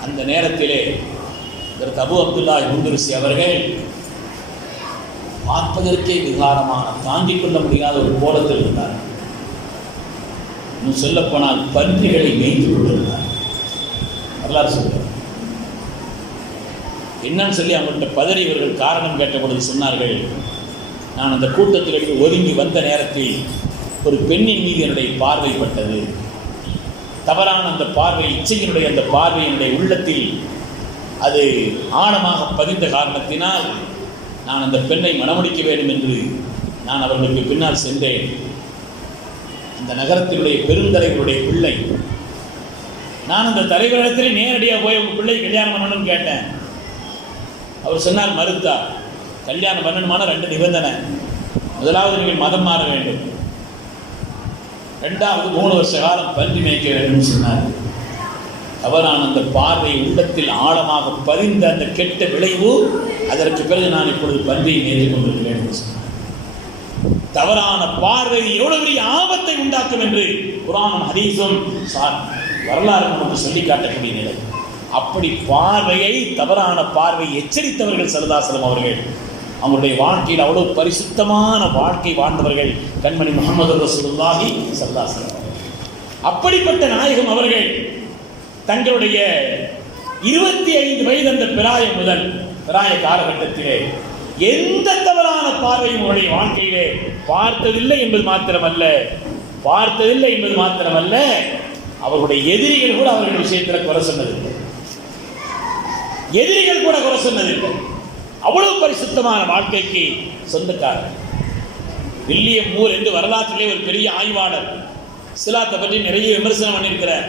அந்த நேரத்திலே இதற்கு அபு அப்துல்லாஹ் முந்துரிசி அவர்கள் பார்ப்பதற்கே விகாரமான, தாங்கிக் கொள்ள முடியாத ஒரு கோலத்தில் இருந்தார். இன்னும் சொல்லப்போனால் பன்றிகளை மேய்த்து கொண்டிருந்தார். வரலாறு சொல்கிறார். என்னன்னு சொல்லி அவங்கள்ட்ட பதறி இவர்கள் காரணம் கேட்ட பொழுது சொன்னார்கள், நான் அந்த கூட்டத்திலிருந்து ஒதுங்கி வந்த நேரத்தில் ஒரு பெண்ணின் மீது என்னுடைய பார்வைப்பட்டது. தவறான அந்த பார்வை, இச்சையினுடைய அந்த பார்வை என்னுடைய உள்ளத்தில் அது ஆழமாக பதிந்த காரணத்தினால் நான் அந்த பெண்ணை மணமுடிக்க வேண்டும் என்று நான் அவர்களுக்கு பின்னால் சென்றேன். அந்த நகரத்தினுடைய பெருந்தலைவருடைய பிள்ளை. நான் அந்த தலைவரிடத்தில் நேரடியாக போய் உங்கள் பிள்ளை கல்யாணம் பண்ணணும்னு கேட்டேன். அவர் சொன்னார், மறுத்தார். கல்யாணம் பண்ணணுமான 2 நிபந்தனை. முதலாவது, நீங்கள் மதம் மாற வேண்டும். 2வது, 3 வருஷ காலம் பன்றி மேய்க்க வேண்டும் சொன்னார். தவறான அந்த பார்வை உள்ளத்தில் ஆழமாக பதிந்த அந்த கெட்ட விளைவு, அதற்கு பிறகு நான் இப்பொழுது பன்றியை மேய்த்து கொண்டிருக்கிறேன் என்று சொன்னார். தவறான பார்வை எவ்வளவு பெரிய ஆபத்தை உண்டாக்கும் என்று குர்ஆனும் ஹதீஸும் வரலாறு நமக்கு சொல்லி காட்டக்கூடிய நிலை. அப்படி பார்வையை, தவறான பார்வை எச்சரித்தவர்கள் ஸல்லல்லாஹு அலைஹி வஸல்லம் அவர்கள். அவங்களுடைய வாழ்க்கையில் அவ்வளவு பரிசுத்தமான வாழ்க்கை வாழ்ந்தவர்கள் கண்மணி முஹம்மது ரசூலுல்லாஹி ஸல்லல்லாஹு அலைஹி வஸல்லம். அப்படிப்பட்ட நாயகம் அவர்கள் தங்களுடைய 25 வயது அந்த பிராய காலகட்டத்திலே எந்த தவறான பார்வையும் அவருடைய வாழ்க்கையிலே பார்த்ததில்லை என்பது மாத்திரமல்ல, அவர்களுடைய எதிரிகள் கூட அவர்கள் விஷயத்தில் குறை சொன்னதில்லை. அவ்வளவு பரிசுத்தமான வாழ்க்கைக்கு சொந்தக்காரர். வில்லியம் மூர் என்று வரலாற்றிலே ஒரு பெரிய ஆய்வாளர், இஸ்லாத்தை பற்றி நிறைய விமர்சனம் பண்ணியிருக்கிறார்.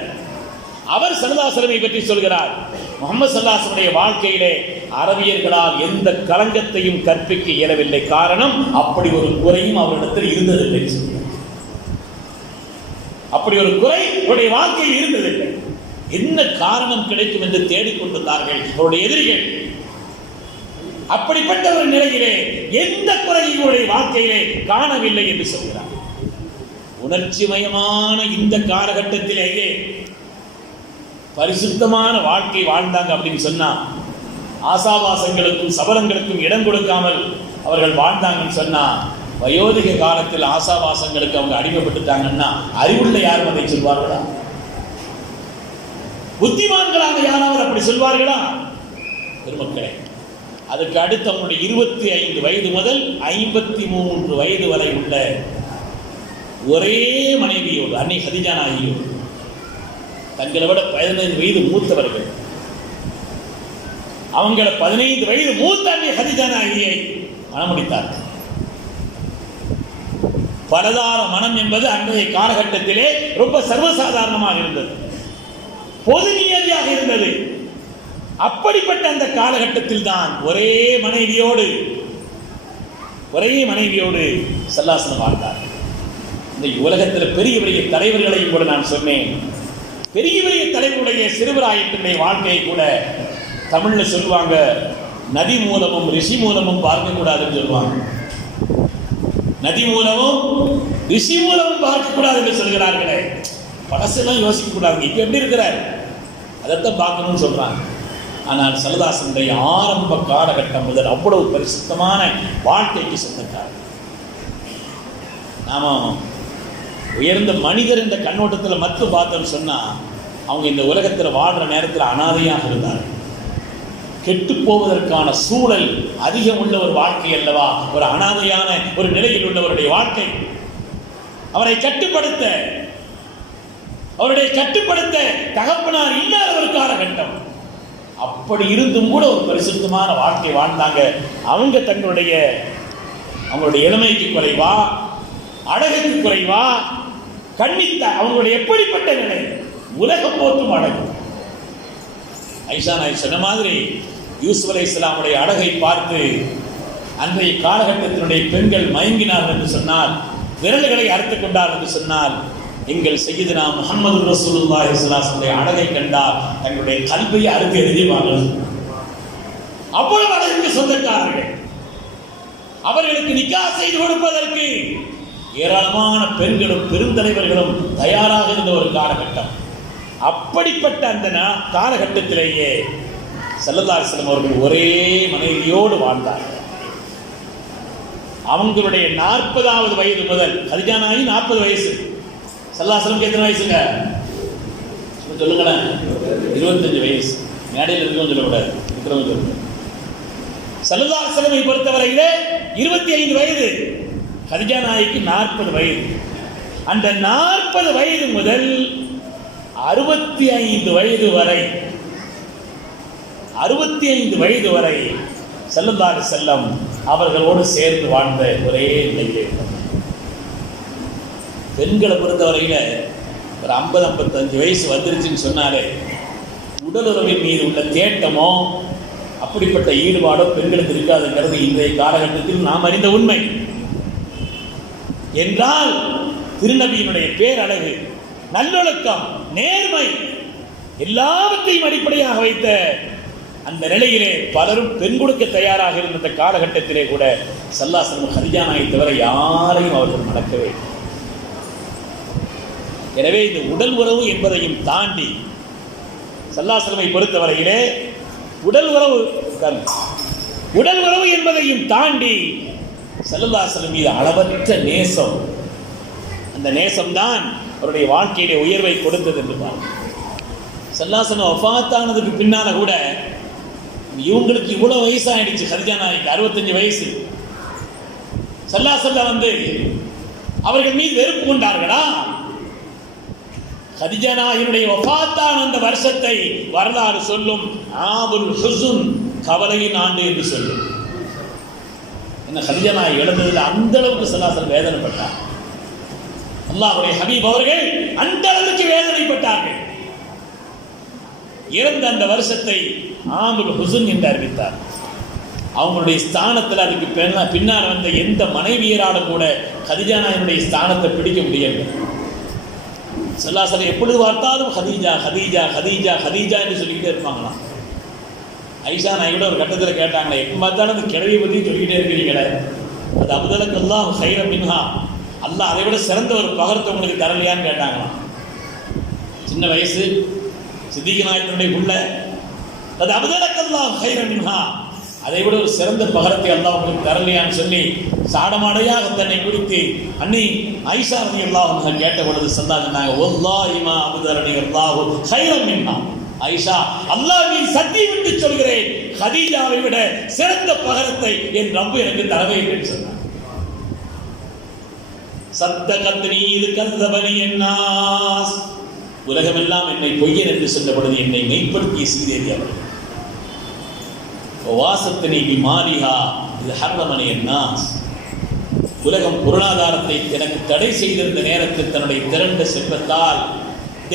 அவர் ஸல்லல்லாஹு அலைஹி வஸல்லம் பற்றி சொல்கிறார், முஹம்மது ஸல்லல்லாஹு அலைஹி வஸல்லம் வாழ்க்கையிலே அரபியர்களால் எந்த களங்கத்தையும் கற்பிக்க இயலவில்லை. காரணம், அப்படி ஒரு குறையும் அவரிடத்தில் இருந்ததில்லை. அப்படி ஒரு குறை அவருடைய வாழ்க்கையில் இருந்ததில்லை. என்ன காரணம் கிடைக்கும் என்று தேடிக்கொண்டிருந்தார்கள் அவருடைய எதிரிகள். அப்படிப்பட்ட ஒரு நிலையிலே எந்த குறையும் அவருடைய வாழ்க்கையிலே காணவில்லை என்று சொல்கிறார். உணர்ச்சிமயமான இந்த காலகட்டத்திலேயே பரிசுத்தமான வாழ்க்கை வாழ்ந்தாங்க அப்படின்னு சொன்னா, ஆசாபாசங்களுக்கும் சபலங்களுக்கும் இடம் கொடுக்காமல் அவர்கள் வாழ்ந்தாங்கன்னு சொன்னா, வயோதிக காலத்தில் ஆசாபாசங்களுக்கு அவங்க அடிமைப்பட்டுட்டாங்கன்னா அறிவுள்ள யாரும் அதை சொல்வார்களா? புத்திமான்களாக யாராவது அப்படி சொல்வார்களா? பெருமக்களே, அதுக்கு அடுத்து அவங்களுடைய 25 வயது முதல் 53 வயது வரை உள்ள ஒரே மனைவியோடு, அன்னை ஹதீஜா நாயகியோடு, தங்களை விட 15 வயது மூத்தவர்கள், அவங்கள 15 வயது மூத்த அன்னை ஹதீஜா நாயகியை மணமுடித்தார்கள். பலதார மனம் என்பது அன்றைய காலகட்டத்திலே ரொம்ப சர்வசாதாரணமாக இருந்தது, பொது நியதியாக இருந்தது. அப்படிப்பட்ட அந்த காலகட்டத்தில் தான் ஒரே மனைவியோடு ஸல்லல்லாஹு அலைஹி வஸல்லம் வாழ்ந்தார். இந்த உலகத்தில் பெரிய பெரிய தலைவர்களையும் கூட நான் சொன்னேன். பெரிய பெரிய தலைவருடைய சிறுவராயத்தினுடைய வாழ்க்கையை கூட தமிழ்ல சொல்லுவாங்க, நதி மூலமும் ரிஷி மூலமும் பார்க்க கூடாதுன்னு சொல்லுவாங்க. நதி மூலமும் ரிஷி மூலமும் பார்க்க கூடாது என்று சொல்கிறார்களே, பழசெல்லாம் யோசிக்க கூடாது. இப்ப எப்படி இருக்கிறார் அதைத்தான் பார்க்கணும்னு சொல்றாங்க. ஆனால் ஸல்லல்லாஹு அலைஹி வஸல்லம் ஆரம்ப காலகட்டம் முதல் அவ்வளவு பரிசுத்தமான வாழ்க்கைக்கு சொந்தக்காரர். நாம உயர்ந்த மனிதர் என்ற கண்ணோட்டத்தில் மட்டும் பார்த்தோம்னு சொன்னா, அவங்க இந்த உலகத்தில் வாழ்ற நேரத்தில் அனாதையாக இருந்தார். கெட்டு போவதற்கான சூழல் அதிகம் உள்ள ஒரு வாழ்க்கை அல்லவா, ஒரு அனாதையான ஒரு நிலையில் உள்ளவருடைய வாழ்க்கை. அவருடைய கட்டுப்படுத்த தகப்பனார் இல்லாத ஒரு காலகட்டம். அப்படி இருந்தும் கூட ஒரு பரிசுத்தமான வாழ்க்கை வாழ்ந்தாங்க. அவங்க தங்களுடைய அவங்களுடைய இளமைக்கு குறைவா, அழகுக்கு குறைவா, கண்ணித்த அவங்களுடைய எப்படிப்பட்ட நிலை, உலகம் போற்றும் அழகு. ஐஷா நாய் சொன்ன மாதிரி யூசுப் அலைஹிஸ்ஸலாமுடைய அழகை பார்த்து அன்றைய காலகட்டத்தினுடைய பெண்கள் மயங்கினார்கள் என்று சொன்னால், விரல்களை அறுத்துக் கொண்டார்கள் என்று சொன்னால், எங்கள் சய்யிதுனா முஹம்மது ரசூலுல்லாஹி ஸல்லல்லாஹு அலைஹி வஸல்லம் அழகை கண்டால் தங்களுடைய கல்வியை அறுத்து எறிவார்கள். அவ்வளவு அழகுக்கு சொந்தக்காரர்கள். அவர்களுக்கு நிக்கா செய்து கொடுப்பதற்கு ஏராளமான பெண்களும் பெருந்தலைவர்களும் தயாராக இருந்த ஒரு காலகட்டம். அப்படிப்பட்ட அந்த காலகட்டத்திலேயே ஸல்லல்லாஹு அலைஹி வஸல்லம் அவர்கள் ஒரே மனைவியோடு வாழ்ந்தார்கள். அவங்களுடைய 40வது வயது முதல், கதீஜா நாயகி 40 வயசு, ஸல்லல்லாஹு அலைஹி வஸல்லம் எத்தனை வயசுங்க சொல்லுங்களேன்? 25 வயசு. மேடையில் இருக்கவும் சொல்லக்கூடாது, இருக்கிறவங்க சொல்லுங்க. ஸல்லல்லாஹு அலைஹி வஸல்லம் பொறுத்தவரையிலே 25 வயது, கதீஜா நாயகிக்கு 40 வயது. அந்த 40 வயது முதல் 65 வயது வரை, 65 வயது வரை ஸல்லல்லாஹு அலைஹி வஸல்லம் அவர்களோடு சேர்ந்து வாழ்ந்த ஒரே நிலையிலே. பெண்களை பொறுத்தவரையில ஒரு 50-55 வயசு வந்துருச்சுன்னு சொன்னாலே உடலுறவின் மீது உள்ள தேட்டமோ அப்படிப்பட்ட ஈடுபாடோ பெண்களுக்கு இருக்காதுங்கிறது இன்றைய காலகட்டத்தில் நாம் அறிந்த உண்மை. என்றால் திருநபியினுடைய பேரழகு, நல்லொழுக்கம், நேர்மை எல்லாவற்றையும் அடிப்படையாக வைத்த அந்த நிலையிலே பலரும் பெண் கொடுக்க தயாராக இருந்த காலகட்டத்திலே கூட ஸல்லல்லாஹு அலைஹி வஸல்லம் கதீஜா நாயகியை தவிர யாரையும் அவர்கள் மணக்கவே. எனவே இந்த உடல் உறவு என்பதையும் தாண்டி ஸல்லல்லாஹு அலைஹி வஸல்லம் பொறுத்தவரையிலே உடல் உறவு என்பதையும் தாண்டி ஸல்லல்லாஹு அலைஹி வஸல்லம் மீது அளவற்ற நேசம். அந்த நேசம்தான் அவருடைய வாழ்க்கையிலே உயர்வை கொடுத்தது என்று பாருங்கள். ஸல்லல்லாஹு அலைஹி வஸல்லம் வஃபாத்தானதுக்கு பின்னால கூட இவங்களுக்கு இவ்வளவு வயசாயிடுச்சு. கதீஜா நாயகிக்கு 65 வயசு. ஸல்லல்லாஹு அலைஹி வஸல்லம் அவர்கள் மீது வெறுப்பு கொண்டார்களா? கதீஜா நாயகியுடைய வஃபாத்தான அந்த வருஷத்தை வரலாறு சொல்லும் ஆபுல் ஹுஸ்ன், கவலையின் ஆண்டு என்று சொல்லும். என்ன கதீஜா நாயகி இழந்ததில் அந்த அளவுக்கு ஸல்லல்லாஹு அலைஹி வஸல்லம் வேதனைப்பட்டார். அல்லாஹ்வுடைய ஹபீப் அவர்கள் அந்த அளவுக்கு வேதனைப்பட்டார்கள். இறந்த அந்த வருஷத்தை ஆபுல் ஹுஸ்ன் என்று அறிவித்தார். அவங்களுடைய ஸ்தானத்தில் அதுக்கு பின்னால் வந்த எந்த மனைவியராலும் கூட கதீஜா நாயகியுடைய ஸ்தானத்தை பிடிக்க முடியவில்லை. ஸல்லல்லாஹு அலைஹி வஸல்லம் எப்பொழுது பார்த்தாலும் கதீஜா கதீஜா கதீஜா கதீஜா என்று சொல்லிக்கிட்டே இருப்பாங்களாம். ஐஷா நாயகி கூட ஒரு கட்டத்தில் கேட்டாங்களே, எப்போ பார்த்தாலும் அந்த கிழவியை பற்றி சொல்லிக்கிட்டே இருக்கிறீங்களே, அது அப்தலக் அல்லாஹ் ஹைரம் மின்ஹா, அல்லாஹ் அதை விட சிறந்த ஒரு பகரத்தை உங்களுக்கு தரலையான்னு கேட்டாங்களாம். சின்ன வயசு சித்திக் நாயகனுடைய புள்ள, அது அப்தலக் அல்லாஹ் ஹைரம் மின்ஹா, அதை விட ஒரு சிறந்த பகரத்தை அல்லாஹ் உங்களுக்கு தரலையான்னு சொல்லி சாடமாடையாக தன்னை குறித்து அன்னை ஐஷா ரலியல்லாஹு அன்ஹா கேட்ட பொழுது சொன்னாங்க, வல்லாஹி மா அப்தலனி அல்லாஹு ஹைரம் மின்ஹா, ஐஷா அல்லாஹ்வின் சத்தியம் விட்டு சொல்கிறேன், கதீஜாவை விட சிறந்த பகரத்தை என் ரப்பு எனக்கு தரவே என்று சொன்னார். சத்தகத்னி இது கல்லபனி அன்னாஸ், உலகமெல்லாம் என்னை பொய்யன் என்று சொன்ன பொழுது என்னை மெய்ப்படுத்திய சீதேவி அவர்கள். வாசத்தினை மாலிஹா இது ஹர்ரமனி அன்னாஸ், உலகம் பொருளாதாரத்தை எனக்கு தடை செய்திருந்த நேரத்தில் தன்னுடைய திரண்ட செல்வத்தால்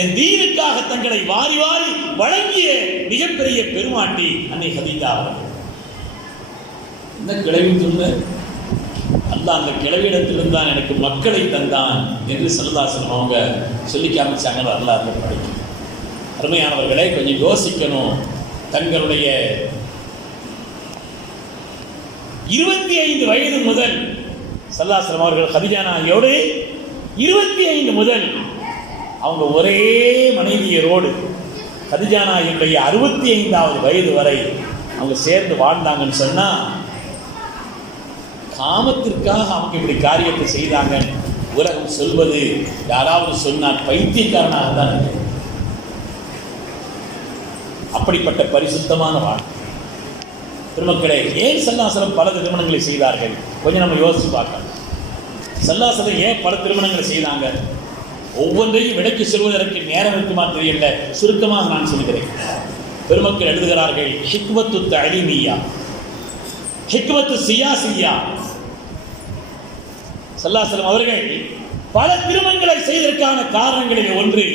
என் தீனுக்காக தங்களை வாரி வாரி வழங்கிய மிகப்பெரிய பெருமாட்டி அன்னை கதீஜா அவர்கள். என்ன கிளவி சொன்ன அல்லாஹ் அந்த கிளவியிடத்திலிருந்து தான் எனக்கு மக்களை தந்தான் என்று ஸல்லல்லாஹு அலைஹி வஸல்லம் அவங்க சொல்லி காமிச்சாங்க. வரலாறு படிக்கும் அருமையானவர்களை கொஞ்சம் யோசிக்கணும். தங்களுடைய 25 வயது முதல் ஸல்லல்லாஹு அலைஹி வஸல்லம் அவர்கள் கதீஜா நாயகியோடு 25 முதல் அவங்க ஒரே மனைவியரோடு கதீஜா நாயகியுடைய 65வது வயது வரை அவங்க சேர்ந்து வாழ்ந்தாங்கன்னு சொன்னா, காமத்திற்காக அவங்க இப்படி காரியத்தை செய்தாங்க உலகம் சொல்வது யாராவது சொன்னால் பைத்தியக்காரனாக தான் இருக்கு. அப்படிப்பட்ட பரிசுத்தமான வாழ்க்கை. திருமக்களே, ஏன் ஸல்லல்லாஹு அலைஹி வஸல்லம் பல திருமணங்களை செய்தார்கள்? கொஞ்சம் நம்ம யோசிச்சு பார்க்கலாம். ஸல்லல்லாஹு அலைஹி வஸல்லம் ஏன் பல திருமணங்களை செய்தாங்க? ஒவ்வொன்றையும் விடைக்கு சொல்வதற்கு நேரம் இருக்குமா தெரியல, சுருக்கமாக நான் சொல்கிறேன். பெருமக்கள் எழுதுகிறார்கள், ஹிக்மத்து தஅலீமியா, ஹிக்மத்து சியாசியா, ஸல்லல்லாஹு அவர்கள் பல திருமணங்களை செய்வதற்கான காரணங்களில் ஒன்று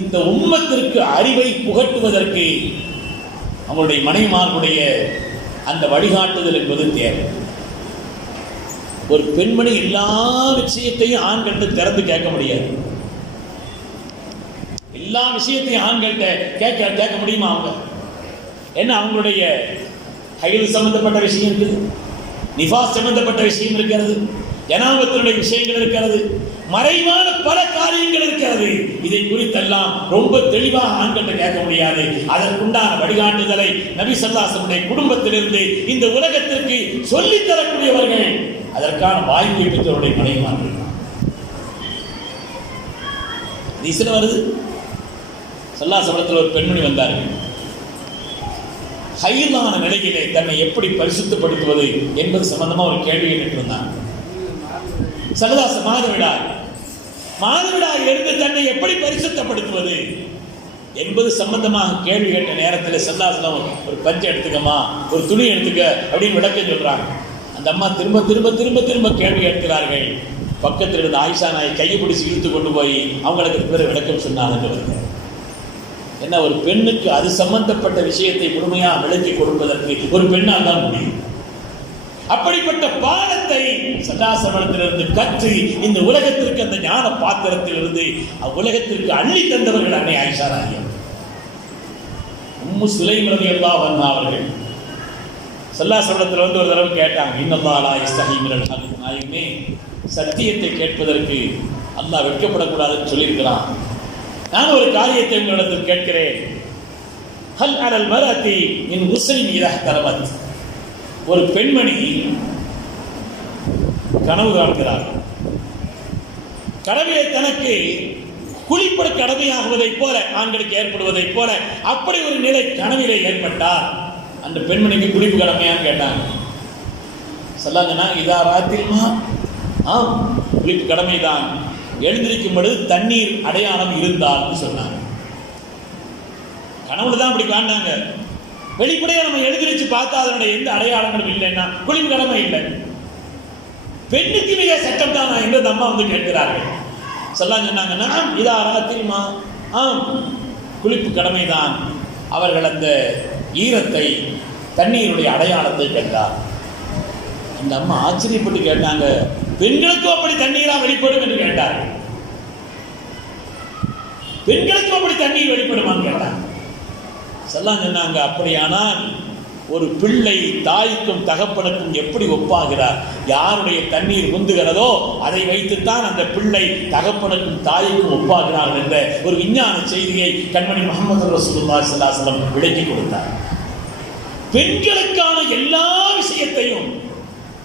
இந்த உம்மத்திற்கு அறிவை புகட்டுவதற்கு அவங்களுடைய மனைவிமார்களுடைய அந்த வழிகாட்டுதல் என்பது தேவை. ஒரு பெண்மணி எல்லா விஷயத்தையும் ஆண்கள்கிட்ட திறந்து கேட்க முடியாது. எல்லா விஷயத்தையும் ஆண்கள்கிட்ட கேட்க முடியுமா? அவங்க என்ன, அவங்களுடைய ஹைது சம்பந்தப்பட்ட விஷயம் இருக்குது, நிஃபாஸ் சம்பந்தப்பட்ட விஷயம் இருக்கிறது, ஜனாபத்தினுடைய விஷயங்கள் இருக்கிறது, மறைவான பல காரியங்கள் இருக்கிறது. இதை குறித்தெல்லாம் ரொம்ப தெளிவாக ஆண்கள்கிட்ட கேட்க முடியாது. அதற்குண்டான வழிகாட்டுதலை நபி ஸல்லல்லாஹு அலைஹி வஸல்லம் குடும்பத்திலிருந்து இந்த உலகத்திற்கு சொல்லித் தரக்கூடியவர்கள், அதற்கான வாய்ப்பை பெற்றவருடைய மனைவிமார்கள். ஹதீஸ்ல வருது, ஸல்லல்லாஹு அலைஹி வஸல்லம் ஒரு பெண்மணி வந்தார்கள். ஹைலான நிலையிலே தன்னை எப்படி பரிசுத்தப்படுத்துவது என்பது சம்பந்தமா ஒரு கேள்வி கேட்டிருந்தாங்க. ஸல்லல்லாஹு மாதவிடாய் இருந்து தன்னை எப்படி பரிசுத்தப்படுத்துவது என்பது சம்பந்தமாக கேள்வி கேட்ட நேரத்தில் ஸல்லல்லாஹு அலைஹி வஸல்லம் ஒரு பஞ்சை எடுத்துக்கமா, ஒரு துணி எடுத்துக்க அப்படின்னு விளக்கம் சொல்றாங்க. அந்த அம்மா திரும்ப திரும்ப திரும்ப திரும்ப கேள்வி கேட்கிறார்கள். பக்கத்தில் இருந்த ஆயிஷா நாயை கையை பிடிச்சி இழுத்து கொண்டு போய் அவங்களுக்கு பிறகு விளக்கம் சொன்னாங்க. என்ன, ஒரு பெண்ணுக்கு அது சம்பந்தப்பட்ட விஷயத்தை முழுமையாக விளக்கி கொடுப்பதற்கு ஒரு பெண்ணால் தான் முடியும். அப்படிப்பட்ட பாடத்தை சதாசமனத்திலிருந்து கற்று இந்த உலகத்திற்கு அந்த ஞான பாத்திரத்திலிருந்து அவ்வுலகத்திற்கு அள்ளி தந்தவர்கள் அன்னை ஆயிஷா நாயகி. உம்மு சுலைம் ரலியல்லாஹு அன்ஹா அவர்கள் சல்லாசமனத்தில் வந்து ஒரு தடவை கேட்டாங்க, இன்னல்லாஹ் லா யஸ்தஹீ மினல் ஹக், நாயகமே சத்தியத்தை கேட்பதற்கு அல்லாஹ் வெட்கப்படக்கூடாதுன்னு சொல்லியிருக்கிறான். நான் ஒரு காரியத்தை உங்களிடத்தில் கேட்கிறேன். ஹல் அலல் மரதி மின் ஹுஸ்னின் இதா தலமத், ஒரு பெண்மணி கனவு காண்கிறார். கனவிலே தனக்கு குளிப்பட கடமையாகுவதைப் போல, ஆண்களுக்கு ஏற்படுவதைப் போல அப்படி ஒரு நிலை கனவிலே ஏற்பட்டால் அந்த பெண்மணிக்கு குளிப்பு கடமையான்னு கேட்டாங்க. சொல்லாங்கன்னா இதா ராத்திரிமா, ஆம் குளிப்பு கடமைதான், எழுந்திருக்கும் பொழுது தண்ணீர் அடையாளம் இருந்தால் சொன்னாங்க. கனவுல தான் அப்படி காண்டாங்க. வெளிப்படையா நம்ம எழுந்திரிச்சு பார்த்தா அதனுடைய எந்த அடையாளங்களும் இல்லைன்னா குளிப்பு கடமை இல்லை. பெண்ணுக்கு மிக சட்டம் தான் என்று அம்மா வந்து கேட்கிறார்கள். சொன்னாங்கன்னா இதா ராத்திரிமா, ஆம் குளிப்பு கடமைதான். அவர்கள் அந்த ஈரத்தை, தண்ணீருடைய அடையாளத்தை கேட்டார். அந்த அம்மா ஆச்சரியப்பட்டு கேட்டாங்க, பெண்களுக்கும் அப்படி தண்ணீரா வெளிப்படும் என்று கேட்டார். பெண்களுக்கும் அப்படி தண்ணீர் வெளிப்படுமான்னு கேட்டாங்க. சொன்னாங்க, அப்படியானால் ஒரு பிள்ளை தாய்க்கும் தகப்பனுக்கும் எப்படி ஒப்பாகிறார்? யாருடைய தண்ணீர் முந்துகிறதோ அதை வைத்துத்தான் அந்த பிள்ளை தகப்பனுக்கும் தாய்க்கும் ஒப்பாகிறார்கள் என்ற ஒரு விஞ்ஞான செய்தியை கண்மணி முஹம்மது ரசூலுல்லாஹி ஸல்லல்லாஹு அலைஹி வஸல்லம் விளக்கி கொடுத்தார். பெண்களுக்கான எல்லா விஷயத்தையும்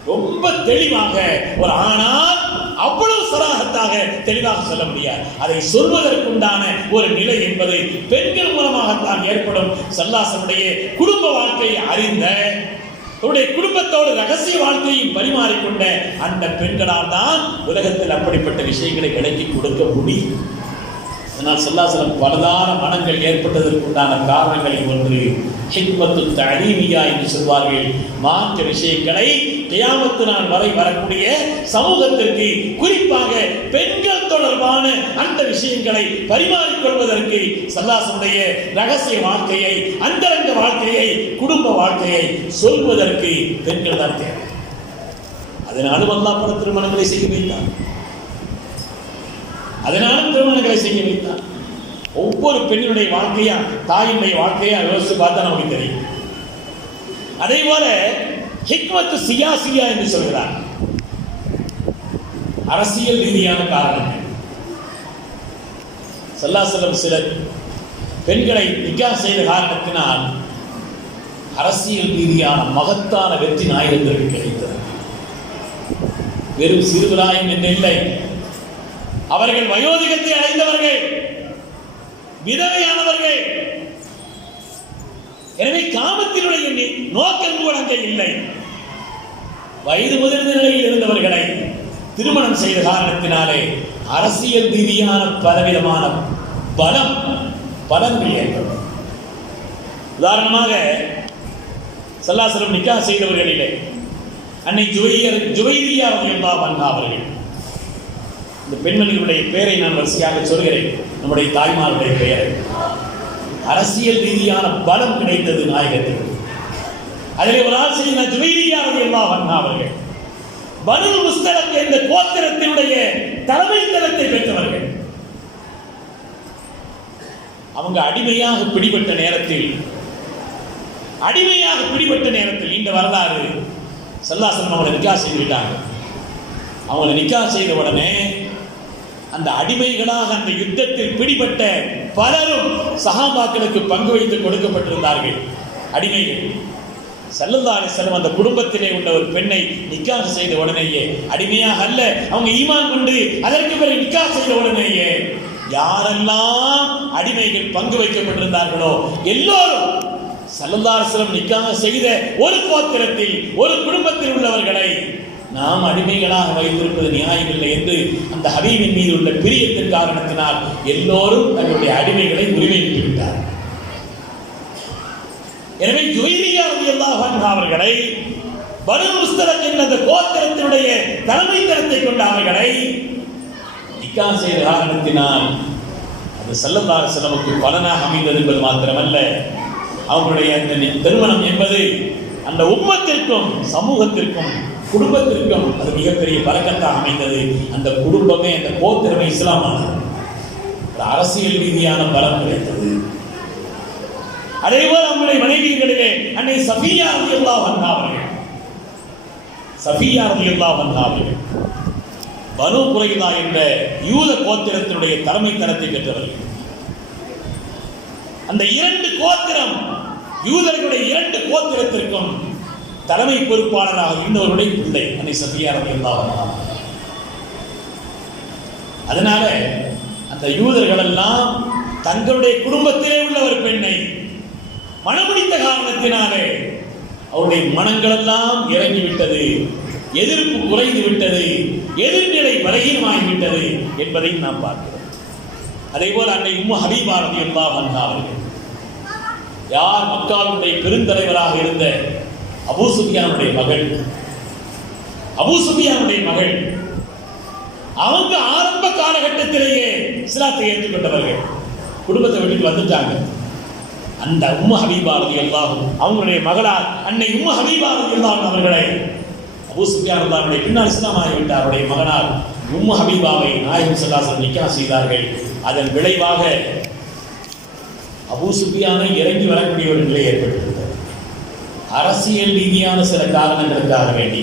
ரொம்ப தெளிவாக ஒரு ஆணால் அவ்வளவு சராகத்தாக தெளிவாக சொல்ல முடியாது. அதை சொல்வதற்குண்டான ஒரு நிலை என்பது பெண்கள் மூலமாகத்தான் ஏற்படும். ஸல்லல்லாஹு குடும்ப வாழ்க்கையை அறிந்த, அவருடைய குடும்பத்தோடு ரகசிய வாழ்க்கையை பரிமாறிக்கொண்ட அந்த பெண்களால் தான் உலகத்தில் அப்படிப்பட்ட விஷயங்களை விளக்கி கொடுக்க முடியும். அதனால் ஸல்லல்லாஹு பலதார மனங்கள் ஏற்பட்டதற்குண்டான காரணங்களில் ஒன்று ஹிக்மத்து தஅலீமியா என்று சொல்வார்கள். மார்க்க விஷயங்களை கியாமத்து நாள் வரை வரக்கூடிய சமூகத்திற்கு, குறிப்பாக பெண்கள் தொடர்பான அந்த விஷயங்களை பரிமாறிக்கொள்வதற்கு ஸல்லல்லாஹு ரகசிய வாழ்க்கையை, அந்தரங்க வாழ்க்கையை, குடும்ப வாழ்க்கையை சொல்வதற்கு பெண்கள் தான் தேவை. அதனாலும் அல்லாஹ் பல திருமணங்களை செய்ய வைத்தார். அதனாலும் திருமணங்களை செய்ய வைத்தார். ஒவ்வொரு பெண்ணினுடைய வாழ்க்கையா, தாயினுடைய வாழ்க்கையா யோசிச்சு பார்த்தா நமக்கு தெரியும். அதே போல ஹிக்மத்து சியாசியா என்று சொல்கிறார். அரசியல் ரீதியான காரணங்கள். ஸல்லல்லாஹு அலைஹி வஸல்லம் சில பெண்களை நிக்காஹ் செய்த காரணத்தினால் அரசியல் ரீதியான மகத்தான வெற்றி நாயகத்திற்கு கிடைத்தது. வெறும் சிறுபிராயம் என்று இல்லை, அவர்கள் வயோதிகத்தை அடைந்தவர்கள், விதவையானவர்கள். எனவே காமத்தினுடைய நோக்கம் கூட அங்கே இல்லை. வயது முதிர்ந்த நிலையில் இருந்தவர்களை திருமணம் செய்த காரணத்தினாலே அரசியல் ரீதியான பலவிதமான பலன்கள் ஏற்படும். உதாரணமாக ஸல்லல்லாஹு அலைஹி வஸல்லம் நிக்காஹ் செய்தவர்களிலே அன்னை ஜுவைரியா ரலியல்லாஹு அன்ஹா அவர்கள் இந்த பெண்மணிகளுடைய பெயரை நான் வரிசையாக சொல்கிறேன். நம்முடைய தாய்மாருடைய பெயரை. அரசியல் ரீதியான பலம் கிடைத்தது நாயகத்திற்கு. அதிலே ஒரு ஆசிரியர் ஜுவைரியா ரலியல்லாஹு அன்ஹா அவர்கள் பனு முஸ்தலக் என்ற கோத்திரத்தினுடைய தலைமைத்தனத்தை பெற்றவர்கள். அவங்க அடிமையாக பிடிபட்ட நேரத்தில் இந்த வரலாறு ஸல்லல்லாஹு அவங்களை நிக்காஹ் செய்து விட்டாங்க. அவங்களை நிக்காஹ் செய்த உடனே அந்த அடிமைகளாக அந்த யுத்தத்தில் பிடிபட்ட பலரும் சஹாபாக்களுக்கு பங்கு வைத்து கொடுக்கப்பட்டிருந்தார்கள். அடிமைகள் ஸல்லல்லாஹு அலைஹி வஸல்லம் அந்த குடும்பத்திலே உள்ள ஒரு பெண்ணை நிக்காஹ் செய்த உடனேயே, அடிமையாக அல்ல, அவங்க ஈமான் கொண்டு அதற்கு பிறகு நிக்காஹ் செய்த உடனேயே யாரெல்லாம் அடிமைகள் பங்கு வைக்கப்பட்டிருந்தார்களோ எல்லோரும் ஸல்லல்லாஹு அலைஹி வஸல்லம் நிக்காஹ் செய்த ஒரு கோத்திரத்தில் ஒரு குடும்பத்தில் உள்ளவர்களை நாம் அடிமைகளாக வைத்திருப்பது நியாயமில்லை என்று அந்த ஹபீபின் மீது உள்ள பிரியத்தின் காரணத்தினால் எல்லோரும் தங்களுடைய அடிமைகளை உரிமை விட்டுவிட்டார். எனவே ஜுவைரியா ரலியல்லாஹு அன்ஹா அவர்களை பனு முஸ்தலக் என்ற அந்த கோத்திரத்தினுடைய தலைமைத்தனத்தை கொண்ட அவர்களை நிக்காஹ் செய்த காரணத்தினால் அது ஸல்லல்லாஹு அலைஹி வஸல்லமுக்கு பலனாக அமைந்தது என்பது மாத்திரமல்ல, அவர்களுடைய அந்த திருமணம் என்பது அந்த உம்மத்திற்கும் சமூகத்திற்கும் குடும்பத்திற்கும் அது மிகப்பெரிய பரக்கத்தாக அமைந்தது. அந்த குடும்பமே, அந்த கோத்திரமே இஸ்லாமானது. அரசியல் ரீதியான பலம் கிடைத்தது. அதேபோல் அவங்களுடைய மனைவிகளிலே அன்னை சஃபியா ரலியல்லாஹு அன்ஹா அவர்கள் பனு குறைதா என்ற யூத கோத்திரத்தினுடைய தலைமைத்தனத்தை பெற்றவர்கள். அந்த இரண்டு கோத்திரம், யூதர்களுடைய இரண்டு கோத்திரத்திற்கும் தலைமை பொறுப்பாளராக இருந்தவருடைய பிள்ளை அன்னை சஃபியா ரலியல்லாஹு அன்ஹா. அதனால அந்த யூதர்கள் எல்லாம் தங்களுடைய குடும்பத்திலே உள்ள ஒரு பெண்ணை மணமுடித்த காரணத்தினாலே அவருடைய மனங்கள் எல்லாம் இறங்கிவிட்டது, எதிர்ப்பு குறைந்து விட்டது, எதிர்நிலை பலகீனமாகிவிட்டது என்பதை நாம் பார்க்கிறோம். அதே போல அன்னை உம்மு ஹபீபா ரலியல்லாஹு அன்ஹா அவர்கள் யார் மக்காவுடைய பெருந்தலைவராக இருந்த அபூ சுஃபியானுடைய மகள். அவங்க ஆரம்ப காலகட்டத்திலேயே இஸ்லாத்தை ஏற்றுக்கொண்டவர்கள், குடும்பத்தை விட்டுட்டு வந்துட்டாங்க. அந்த உம்மு ஹபீபா ரலியல்லாஹு அவங்களுடைய மகளார் அன்னை உம்மு ஹபீபா ரலியல்லாஹு அவர்களை அபூ சுஃபியான் ரலியல்லாஹு பின்னால் இஸ்லாமாகிவிட்ட அவருடைய மகனார் உம்மு ஹபீபாவை நாயகம் ஸல்லல்லாஹு அலைஹி வஸல்லம் நிக்காஹ் செய்தார்கள். அதன் விளைவாக அபூ சுஃபியானை இறங்கி வரக்கூடிய ஒரு நிலை ஏற்பட்டிருந்தது. அரசியல் ரீதியான சில காரணங்களுக்காக வேண்டி,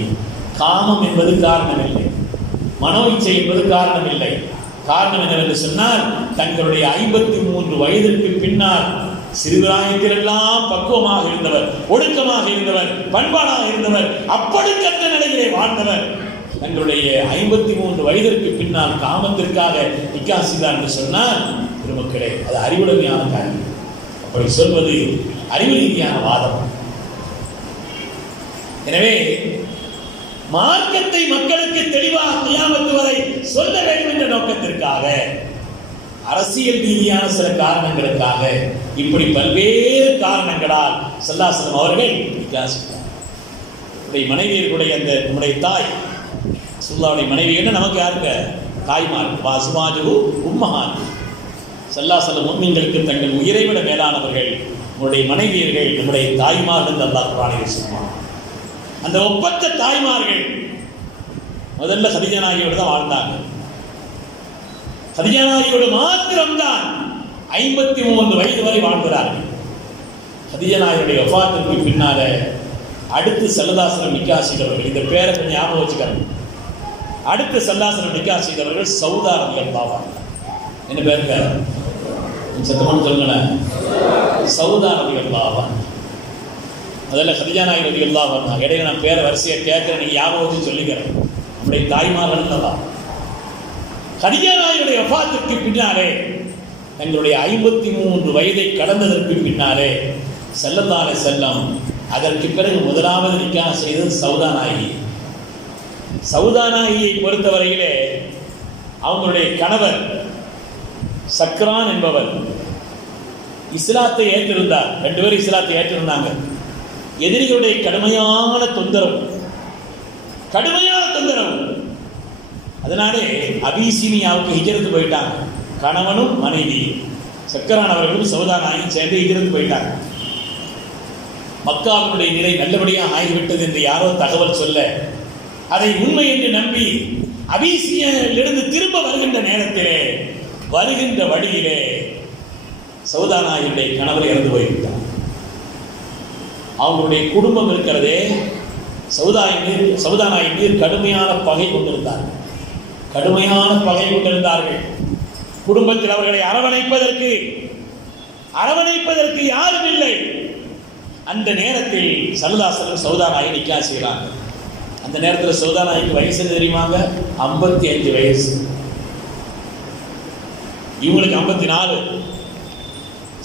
காமம் என்பது காரணம் இல்லை, மனோ இச்சை என்பது காரணம் இல்லை. காரணம் என்னவென்று சொன்னால், தங்களுடைய 53 வயதிற்கு பின்னால் சிறுபிராயத்திலெல்லாம் பக்குவமாக இருந்தவர், ஒடுக்கமாக இருந்தவர், பண்பாடாக இருந்தவர், அப்படிக்கற்ற நிலையிலே வாழ்ந்தவர் தங்களுடைய 53 வயதிற்கு பின்னால் காமத்திற்காக நிக்காஹ் செய்தார் என்று சொன்னால், பெருமக்களே, அது அறிவுடைமையான காரியம். அப்படி சொல்வது அறிவு ரீதியான வாதம். எனவே மார்க்கத்தை மக்களுக்கு தெளிவாக கியாமத் வரை சொல்ல வேண்டும் என்ற நோக்கத்திற்காக, அரசியல் ரீதியான சில காரணங்களுக்காக, இப்படி பல்வேறு காரணங்களால் ஸல்லல்லாஹு அலைஹி வஸல்லம் அவர்கள் நிக்காஹ் செய்தார். மனைவியர்களுடைய அந்த நம்முடைய தாய் ரசூலுல்லாஹ்வுடைய மனைவிகள் நமக்கு யாருங்க? தாய்மார். வாசுமாஜு உம்மஹாத். ஸல்லல்லாஹு அலைஹி வஸல்லம் முஃமின்களுக்கு தங்கள் உயிரை விட மேலானவர்கள் நம்முடைய மனைவியர்கள், நம்முடைய தாய்மார்கள் என்று அல்லாஹ் குர்ஆனில் சொல்றான். அந்த ஒப்பற்ற தாய்மார்கள் முதல்ல கதீஜா நாயகியோடு தான் வாழ்ந்தாங்க. கதீஜா நாயகியோடு மாத்திரம்தான் 53 வயது வரை வாழ்கிறார்கள். கதீஜா நாயகியுடைய வஃபாத்திற்கு பின்னால அடுத்து ஸல்லல்லாஹு அலைஹி வஸல்லம் நிக்காஹ் செய்தவர்கள், இந்த பேரை கொஞ்சம் ஞாபகம் வச்சுக்கிறேன். அடுத்து ஸல்லல்லாஹு அலைஹி வஸல்லம் நிக்காஹ் செய்தவர்கள் சௌதா ரலியல்லாஹு அன்ஹா. என்ன பேருங்க? சத்தமாக சொல்லுங்களேன். சௌதா ரலியல்லாஹு அன்ஹா. முதல்ல கதீஜா நாயகி ரலியல்லாஹு அன்ஹா. இடையில நான் பேரை வரிசையை கேட்கிறேன், நீங்கள் ஞாபகம் வச்சு சொல்லிக்கிறேன். நம்முடைய தாய்மார்கள் தான். கதீஜா நாயகியுடைய வஃபாத்திற்கு பின்னாலே, தங்களுடைய 53 வயதை கடந்ததற்கு பின்னாலே ஸல்லல்லாஹு அலைஹி வஸல்லம் அதற்கு பிறகு முதலாவது நிக்காஹ் செய்தது சௌதா நாயகி. சௌதா நாயகியை பொறுத்தவரையிலே அவங்களுடைய கணவர் சக்ரான் என்பவர் இஸ்லாத்தை ஏற்றிருந்தார். 2 பேரும் இஸ்லாத்தை ஏற்றிருந்தாங்க. எதிரிகளுடைய கடுமையான தொந்தரவு அதனாலே அபிசீனியாவுக்கு ஹிஜ்ரத் போயிட்டாங்க. கணவனும் மனைவியும் சக்கரானவர்களும் சௌதானாயும் சேர்ந்து ஹிஜ்ரத் போயிட்டாங்க. மக்காவினுடைய நிலை நல்லபடியாக ஆகிவிட்டது என்று யாரோ தகவல் சொல்ல அதை உண்மை என்று நம்பி அபிசீனியாவிலிருந்து திரும்ப வருகின்ற நேரத்திலே வருகின்ற வழியிலே சௌதானாயுடைய கணவர் இறந்து போய்விட்டார். அவங்களுடைய குடும்பம் இருக்கிறதே சௌதானாயின் மீது கடுமையான பகை கொண்டிருந்தார்கள். கடுமையான பகை கொண்டிருந்தார்கள். குடும்பத்தில் அவர்களை அரவணைப்பதற்கு யாரும் இல்லை. அந்த நேரத்தில் சல்லல்லாஹு சௌதானாயை நிக்கா செய்கிறாங்க. அந்த நேரத்தில் சௌதானாய்க்கு வயசு தெரியுமாங்க? 55 வயசு. இவங்களுக்கு 54,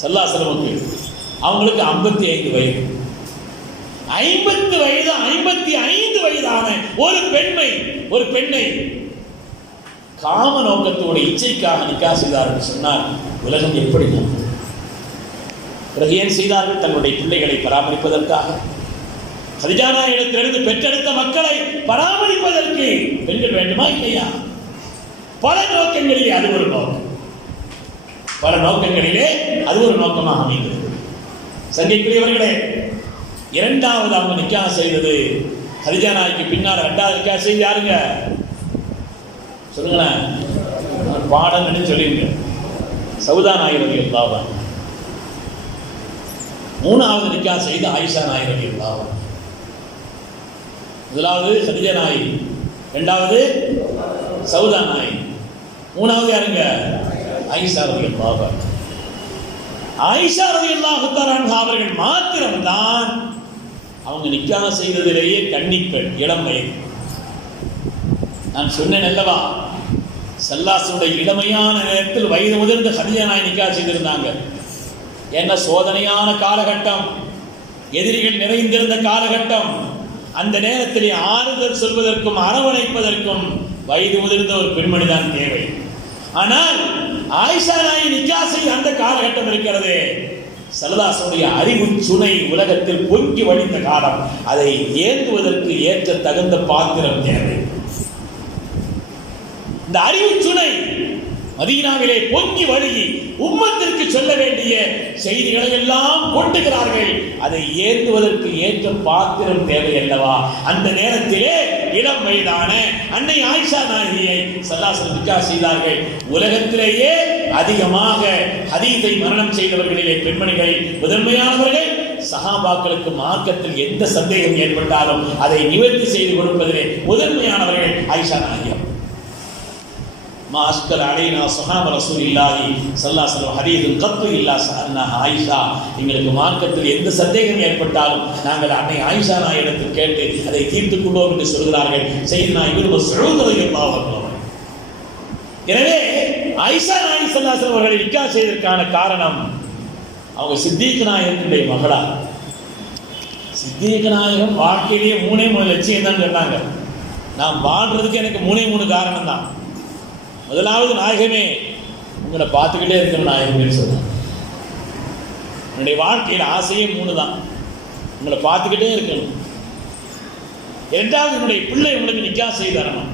சல்லல்லாஹு அவங்களுக்கு 55 வயது. 50 வயது 55 வயதான ஒரு பெண்ணை காம நோக்கத்தோடு இச்சைக்காக நிக்கா செய்தார்கள் சொன்னால் உலகம் எப்படி நம்பும்? பிறகு ஏன் செய்தார்கள்? தங்களுடைய பிள்ளைகளை பராமரிப்பதற்காக, கதீஜா நாயகத்திலிருந்து பெற்றெடுத்த மக்களை பராமரிப்பதற்கு பெண்கள் வேண்டுமா இல்லையா? பல நோக்கங்களிலே அது ஒரு நோக்கம். பல நோக்கங்களிலே அது ஒரு நோக்கமாக அமைகிறது. சங்கைக்குரியவர்களே, இரண்டாவது அவங்க நிக்கா செய்தது கதீஜா நாய்க்கு பின்னால் இரண்டாவது நிக்கா செய்து யாருங்க சொல்லுங்களேன்? பாடம் சொல்லுங்க. சௌதா நாயகி ரலியல்லாஹு அன்ஹா. மூணாவது நிக்கா செய்த ஆயிஷா நாயகி ரலியல்லாஹு அன்ஹா. முதலாவது கதீஜா நாயகி, இரண்டாவது சௌதா நாயகி, மூணாவது யாருங்க? ஆயிஷா ரலியல்லாஹு அன்ஹா. ஆயிஷா ரலியல்லாஹு தஆலா அவர்கள் மாத்திரம்தான் அவங்க நிக்கா செய்ததிலேயே கன்னிப்பெண், இளம் வயது. நான் சொன்னேன் அல்லவா, சல்லாசுடைய இளமையான நேரத்தில் வயது முதிர்ந்த கதீஜா நாயகி நிக்கா செய்திருந்தாங்க. என்ன சோதனையான காலகட்டம், எதிரிகள் நிறைந்திருந்த காலகட்டம். அந்த நேரத்தில் ஆறுதல் சொல்வதற்கும் அரவணைப்பதற்கும் வயது முதிர்ந்த ஒரு பெண்மணி தான் தேவை. ஆனால் ஆயிஷா நாயகி நிக்கா செய்த அந்த காலகட்டம் இருக்கிறது, சல்லல்லாஹுடைய அறிவு சுனை உலகத்தில் பொங்கி வழிந்த காலம். அதை ஏந்துவதற்கு ஏற்ற தகுந்த பாத்திரம் தேவை. இந்த அறிவு சுனை மதீனாவிலே பொங்கி வழிகி உம்மத்திற்கு சொல்ல வேண்டிய செய்திகளை எல்லாம் கொண்டுகிறார்கள். அதை ஏந்துவதற்கு ஏற்ற பாத்திரம் தேவை அல்லவா? அந்த நேரத்திலே இளம் வயதான அன்னை ஆயிஷா நாயகியை சல்லல்லாஹு நிக்கா செய்தார்கள். உலகத்திலேயே அதிகமாக ஹதீஸை மரணம் செய்தவர்களிலே பெண்மணிகளில் முதன்மையானவர்கள். சஹாபாக்களுக்கு மார்க்கத்தில் எந்த சந்தேகம் ஏற்பட்டாலும் அதை நிவர்த்தி செய்து கொடுப்பதிலே முதன்மையானவர்கள் ஆயிஷா நாயகி. மாஸ்கல் அலைனா சுஹாப ரசூலில்லாஹி ஸல்லல்லாஹு அலைஹி வஸல்லம் ஹதீஸுன் கத்து இல்லா சஅல்னா ஆயிஷா. எங்களுக்கு மார்க்கத்தில் எந்த சந்தேகம் ஏற்பட்டாலும் நாங்கள் அன்னை ஆயிஷா நாயிடத்தில் கேட்டு அதை தீர்த்துக் கொண்டோம் என்று சொல்கிறார்கள் சையதுனா இப்னு மஸ்ஊத் ரலியல்லாஹு அன்ஹு. எனவே ஆயிஷா நாயகி ஸல்லல்லாஹு அலைஹி வஸல்லம் அவர்களை நிக்கா செய்ததற்கான காரணம், அவங்க சித்திக் நாயகனுடைய மகளா. சித்திக் நாயகம் வாழ்க்கையிலேயே 3 லட்சியம் தான் சொன்னாங்க. நான் வாழ்றதுக்கு எனக்கு 3 காரணம் தான். முதலாவது, நாயகமே உங்களை பார்த்துக்கிட்டே இருக்கணும் நாயகமே சொன்னாங்க. என்னுடைய வாழ்க்கையில் ஆசையே 3 தான், உங்களை பார்த்துக்கிட்டே இருக்கணும். இரண்டாவது, என்னுடைய பிள்ளை உங்களுக்கு நிக்கா செய்து தரணும்.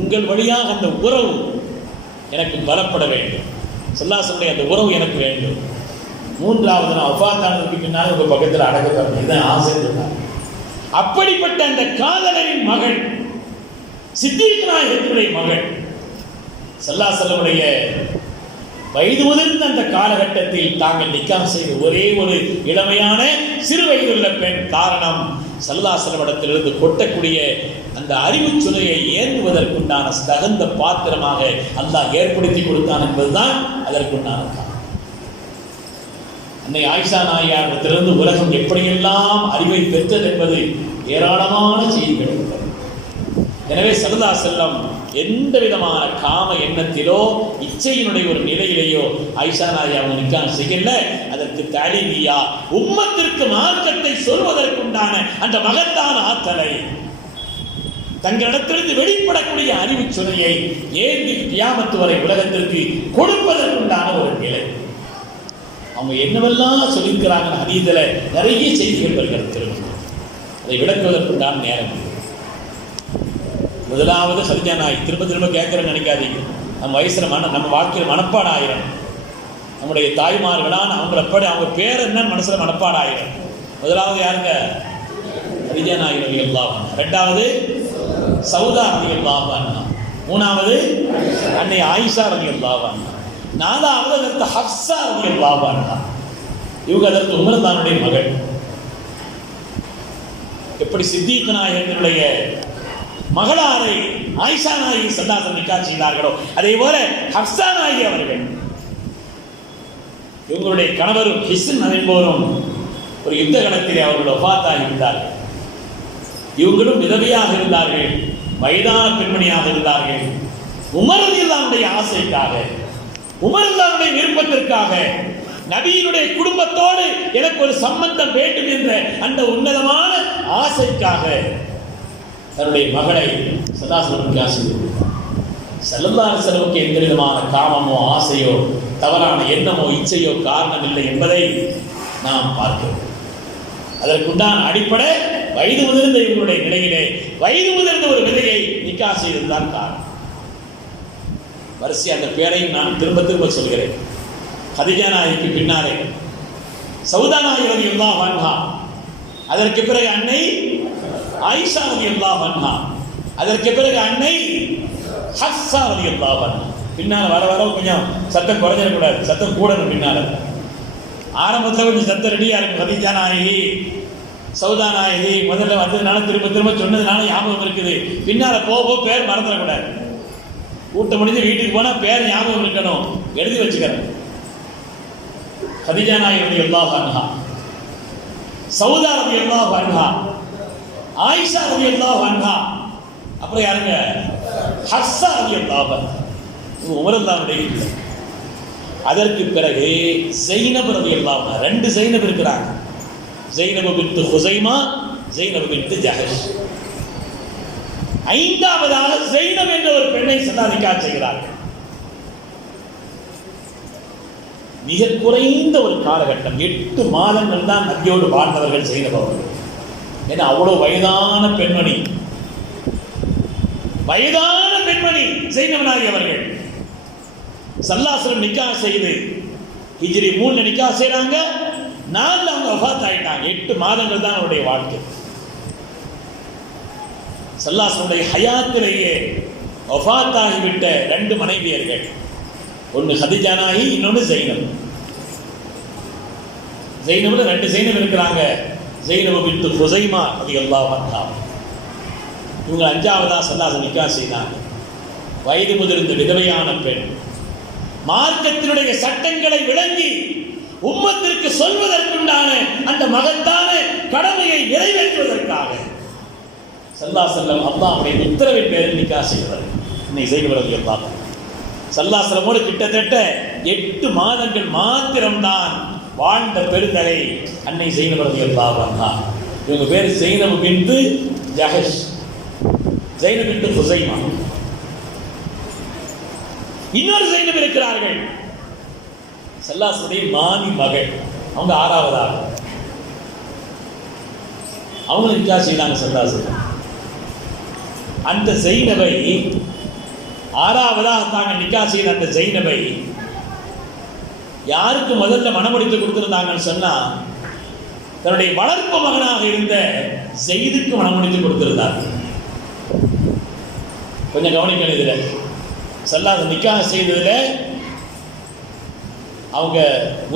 உங்கள் வழியாக அந்த உறவு எனக்கு பலப்பட வேண்டும், சல்லல்லாஹுடைய அந்த உறவு எனக்கு வேண்டும். மூன்றாவது, நான் வஃபாத்தானதுக்கு பின்னால் உங்கள் பக்கத்தில் அடக்க தரணும். இதுதான் ஆசை சொன்னாங்க. அப்படிப்பட்ட அந்த காதலரின் மகள், சித்திக் நாயகத்தினுடைய மகள், சல்லல்லாஹு அலைஹி வஸல்லம் வயது முதிர்ந்த அந்த காலகட்டத்தில் தாங்கள் நிக்கா செய்த ஒரே ஒரு இளமையான சிறு வயதுள்ள பெண். காரணம், சல்லல்லாஹு அலைஹி வஸல்லம் இடத்திலிருந்து கொட்டக்கூடிய அந்த அறிவு சுனையை ஏந்துவதற்குண்டான தகுந்த பாத்திரமாக அல்லாஹ் ஏற்படுத்தி கொடுத்தான் என்பதுதான் அதற்குண்டான காரணம். அன்னை ஆயிஷா நாயகியிடத்திலிருந்து உலகம் எப்படியெல்லாம் அறிவை பெற்றது என்பது ஏராளமான செய்திகள் உள்ளது. எனவே சல்லல்லாஹு அலைஹி வஸல்லம் எந்த விதமான காம எண்ணத்திலோ இச்சையினுடைய ஒரு நிலையிலேயோ ஆயிஷா நாயகி அவங்க நிக்கா செய்யல. அதற்கு தலீமியா உம்மத்திற்கு மார்க்கத்தை சொல்வதற்குண்டான அந்த மகத்தான ஆற்றலை, தங்களிடத்திலிருந்து வெளிப்படக்கூடிய அறிவு சுனையை ஏந்தி கியாமத்து வரை உலகத்திற்கு கொடுப்பதற்குண்டான ஒரு நிலை. அவங்க என்னவெல்லாம் சொல்லியிருக்கிறாங்க ஹதீஸில் நிறைய செய்திகள் வருகிறது. அதை விளக்குவதற்குண்டான நேரம். முதலாவது ஹதிஜா நாய். திரும்ப திரும்ப கேட்குறேன்னு நினைக்காதீங்க. நம்ம வயசில் நம்ம வாழ்க்கையில் மனப்பாடம் ஆயிரம். நம்முடைய தாய்மார்களான அவங்க பேர் என்னன்னு மனசில் மனப்பாடம் ஆயிரம். முதலாவது யாருங்க? ஹதிஜா நாய் ரலியல்லாஹு அன்ஹா. ரெண்டாவது சௌதா ரலியல்லாஹு அன்ஹா. மூணாவது அன்னை ஆயிஷா ரலியல்லாஹு அன்ஹா. நாலாவது அதற்கு ஹப்ஸா ரலியல்லாஹு அன்ஹா. இவங்க அதற்கு உமர் தானுடைய மகள். எப்படி சித்திக் நாயகனுடைய மகளாரை ஆயிஷா நாயகி ஸல்லல்லாஹு நிக்கா செய்தார்களோ அதே போல ஹப்ஸா நாயகி அவர்கள் இவங்களுடைய கணவரும் ஹிஸ்ன் என்பவரும் ஒரு யுத்த களத்திலே அவர்கள் வஃபாத்தாகி இருந்தார்கள். இவங்களும் விதவையாக இருந்தார்கள், வயதான பெண்மணியாக இருந்தார்கள். உமர் ரலியல்லாஹுடைய ஆசைக்காக, உமர் ரலியல்லாஹுடைய விருப்பத்திற்காக, நபியினுடைய குடும்பத்தோடு எனக்கு ஒரு சம்பந்தம் வேண்டும் என்ற அந்த உன்னதமான ஆசைக்காக தன்னுடைய மகளை ஸல்லல்லாஹு அலைஹி வஸல்லம் எந்த விதமான காமமோ ஆசையோ தவறான எண்ணமோ இச்சையோ காரணம் இல்லை என்பதை நாம் பார்க்கிறோம். அதற்குண்டான அடிப்படை வயது முதிர்ந்த இவங்களுடைய நிலையிலே வயது முதிர்ந்த ஒரு விதையை நிக்கா செய்ததுதான் காரணம். வரிசை அந்த பேரையும் நான் திரும்ப திரும்ப சொல்கிறேன். ஹதிஜா நாயகிக்கு பின்னாலே சௌதா நாயகி ரலியல்லாஹு அன்ஹா, அதற்கு பிறகு அன்னை ஆயிஷா ரலியல்லாஹு அன்ஹா, அதற்கு பிறகு அன்னை ஹப்ஸா ரலியல்லாஹு அன்ஹா. பின்னால வர வர கொஞ்சம் சத்தம் குறைஞ்சிடக்கூடாது, சத்தம் கூடணும். பின்னால ஆரம்பத்தில் கொஞ்சம் சத்தம் ரெடியா இருக்கும். ஹதிஜா நாயகி, சௌதா நாயகி முதல்ல வந்ததுனால திரும்ப திரும்ப சொன்னதுனால ஞாபகம் இருக்குது. பின்னால போக பேர் மறந்துடக்கூடாது. கூட்டம் முடிஞ்சு வீட்டுக்கு போனா பேர் ஞாபகம் இருக்கணும், எழுதி வச்சுக்கிறேன். ஹதிஜா நாயகி ரலியல்லாஹு அன்ஹா, சௌதா ரலியல்லாஹு அன்ஹா, ஆயிஷா ரலியல்லாஹு அன்ஹா, அப்புறம் யாருங்க? ஹப்ஸா ரலியல்லாஹு அன்ஹா. உமர் ரலியல்லாஹு அன்ஹு. அதற்கு பிறகு ஸைனப் ரலியல்லாஹு அன்ஹா. ரெண்டு ஸைனப் இருக்கிறாங்க. Zainab பின்த் ஹுஸைமா, Zainab பின்த் ஜஹஷ். ஐந்தாவதாக ஸைனப் என்ற ஒரு பெண்ணை நிக்கா செய்கிறார்கள். மிக குறைந்த ஒரு காலகட்டம், 8 மாதங்கள் தான் நபியோடு வாழ்ந்தவர்கள் ஸைனப் அவர்கள். ஏன்னா அவ்வளவு வயதான பெண்மணி, வயதான பெண்மணி ஸைனப் நாயகி அவர்கள். ஸல்லல்லாஹு அலைஹி வஸல்லம் நிக்கா செய்து ஹிஜ்ரி 3 நிக்கா செய்றாங்க, 4 அவங்க வஃபாத் ஆயிட்டாங்க. 8 மாதங்கள் தான் அவருடைய வாழ்க்கை. ஸல்லல்லாஹு அலைஹி வஸல்லம் ஹயாத்திலேயே வஃபாத் ஆகிவிட்ட 2 மனைவியர்கள், ஒன்று ஹதிஜா நாயகி, இன்னொன்று ஸைனப். ஸைனப்ல 2 ஸைனப் இருக்கிறாங்க. ஸைனப் பின்த் ஹுஸைமா ரலியல்லாஹு அன்ஹா. இவங்க 5ஆவதா ஸல்லல்லாஹு அலைஹி நிக்கா செய்தாங்க. வயது முதிர்ந்த விதவையான பெண், மார்க்கத்தினுடைய சட்டங்களை விளங்கி உம்மத்திற்கு சொல்வதற்குண்டான அந்த மகத்தான கடமையை நிறைவேற்றுவதற்காக ஸல்லல்லாஹு அலைஹி வஸல்லம் அல்லாஹ்வுடைய உத்தரவின் பேரில் நிக்கா செய்வார். இன்னைக்கு ஸைனப் ரலியல்லாஹு அன்ஹா ஸல்லல்லாஹு அலைஹி வஸல்லம் கிட்டத்தட்ட 8 மாதங்கள் மாத்திரம்தான் வாழ்ந்த பெருந்தகை அன்னை ஸைனப் ரலியல்லாஹு அன்ஹா. இவங்க பேர் ஸைனப் பின்த் ஜஹஷ், ஸைனப் பின்த் ஹுஸைமா. இன்னொரு ஸைனப் இருக்கிறார்கள், ஸல்லல்லாஹு அலைஹி வஸல்லம் மாமி மகள். அவங்க 6ஆவதாக அவங்க நிக்கா செய்தாங்க ஸல்லல்லாஹு அலைஹி வஸல்லம். அந்த ஸைனபை 6ஆவதாக தாங்க நிக்கா செய்த அந்த ஸைனபை யாருக்கு முதல்ல மணமுடித்து கொடுத்திருந்தாங்கன்னு சொன்னா, தன்னுடைய வளர்ப்பு மகனாக இருந்த ஸைதுக்கு மணமுடித்து கொடுத்திருந்தாங்க. கொஞ்சம் கவனிக்கணும். இதுல ஸல்லல்லாஹு நிக்கா செய்ததுல அவங்க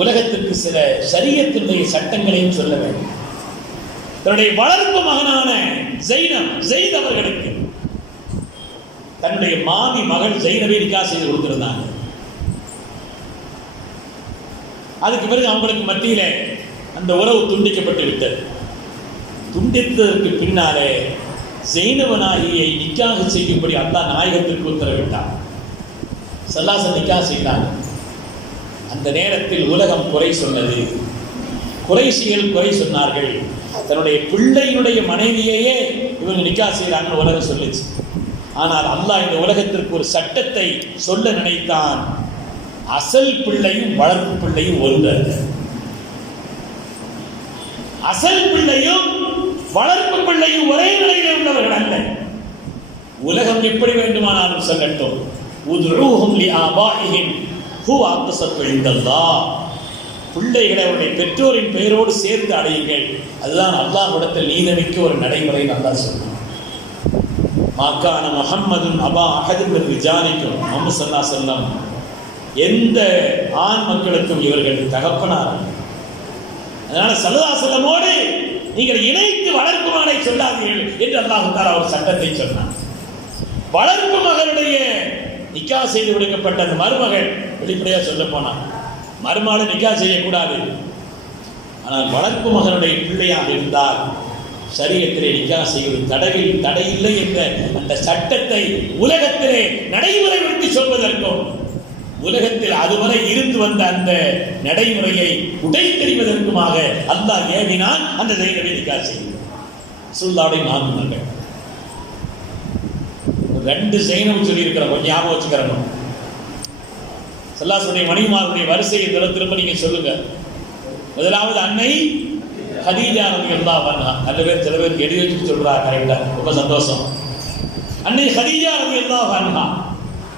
உலகத்திற்கு சில ஷரியத்தினுடைய சட்டங்களையும் சொல்ல வேண்டும். தன்னுடைய வளர்ப்பு மகனான ஸைத் அவர்களுக்கு தன்னுடைய மாமி மகள் ஸைனபை நிக்கா செய்து கொடுத்திருந்தாங்க. அதுக்கு பிறகு அவங்களுக்கு மத்தியில அந்த உறவு துண்டிக்கப்பட்டு விட்டது. துண்டித்ததற்கு பின்னாலே ஸைனப் நாயகியை நிக்காக செய்யும்படி அல்லாஹ் நாயகத்திற்கு உத்தரவிட்டார். ஸல்லல்லாஹு அலைஹி வஸல்லம் நிக்கா செய்தாங்க. அந்த நேரத்தில் உலகம் குறை சொன்னது, குறைஷிகள் குறை சொன்னார்கள். தன்னுடைய பிள்ளையினுடைய மனைவியையே இவங்க நிக்கா செய்கிறாங்கன்னு உலகம் சொல்லிச்சு. ஆனால் அல்லாஹ் இந்த உலகத்திற்கு ஒரு சட்டத்தை சொல்ல நினைத்தான். அசல் பிள்ளையும் வளர்ப்பு பிள்ளையும் ஒன்று. அசல் பிள்ளையும் வளர்ப்பு பிள்ளையும் ஒரே நிலையில் உள்ளவர்கள் அல்ல. உலக மக்கள் எப்படி வேண்டுமானாலும் சொல்லட்டும், உதுஊஹும் லிஆபாஇஹிம் ஹுவ அக்ஸத்து இன்தல்லாஹ். பிள்ளைகளை அவருடைய பெற்றோரின் பெயரோடு சேர்த்து அடையுங்கள். அதுதான் அல்லாஹ்விடத்தில் நீதமிக்க ஒரு நடைமுறை. அல்லாஹ் சொல்றான், மாக்கான முஹம்மதுன் அபா அஹதின் மின் ரிஜாலிக்கும். முஹம்மது ஸல்லல்லாஹு அலைஹி வஸல்லம் எந்த ஆண் மக்களுக்கும் இவர்கள் தகப்பனார். அதனால ஸல்லல்லாஹு அலைஹி வஸல்லமோடு நீங்கள் இணைத்து வளர்ப்பு மகனை சொல்லாதீர்கள் என்று அல்லாஹ் தஆலா ஒரு சட்டத்தை சொன்னார். வளர்ப்பு மகனுடைய நிக்கா செய்து கொடுக்கப்பட்ட அந்த மருமகள், வெளிப்படையா சொல்ல போனார், மருமகளை நிக்கா செய்யக்கூடாது. ஆனால் வளர்ப்பு மகனுடைய பிள்ளையாக இருந்தால் சரியத்திலே நிக்கா செய்வது தடையில்லை என்ற அந்த சட்டத்தை உலகத்திலே நடைமுறைப்படுத்தி சொல்வதற்கும், உலகத்தில் அதுவரை இருந்து வந்த அந்த நடைமுறையை உடைத்தெறிவதற்குமாக அல்லாஹ் ஏவினான் அந்த ஸைனபை நிக்கா செய்வது. ரசூலுல்லாஹ்வுடைய 4 மகள். 2 ஸைனப் சொல்லி இருக்கிறோம், கொஞ்சம் ஞாபகம் வச்சுக்கிறோம். ஸல்லல்லாஹு மணிமாருடைய வரிசையை திரும்ப நீங்க சொல்லுங்க. முதலாவது அன்னை ஹதீஜா ரலியல்லாஹு அன்ஹா. நல்ல பேர் சில பேர் எழுதி வச்சுட்டு சொல்றா, கரெக்டா, ரொம்ப சந்தோஷம். அன்னை ஹதீஜா ரலியல்லாஹு அன்ஹா.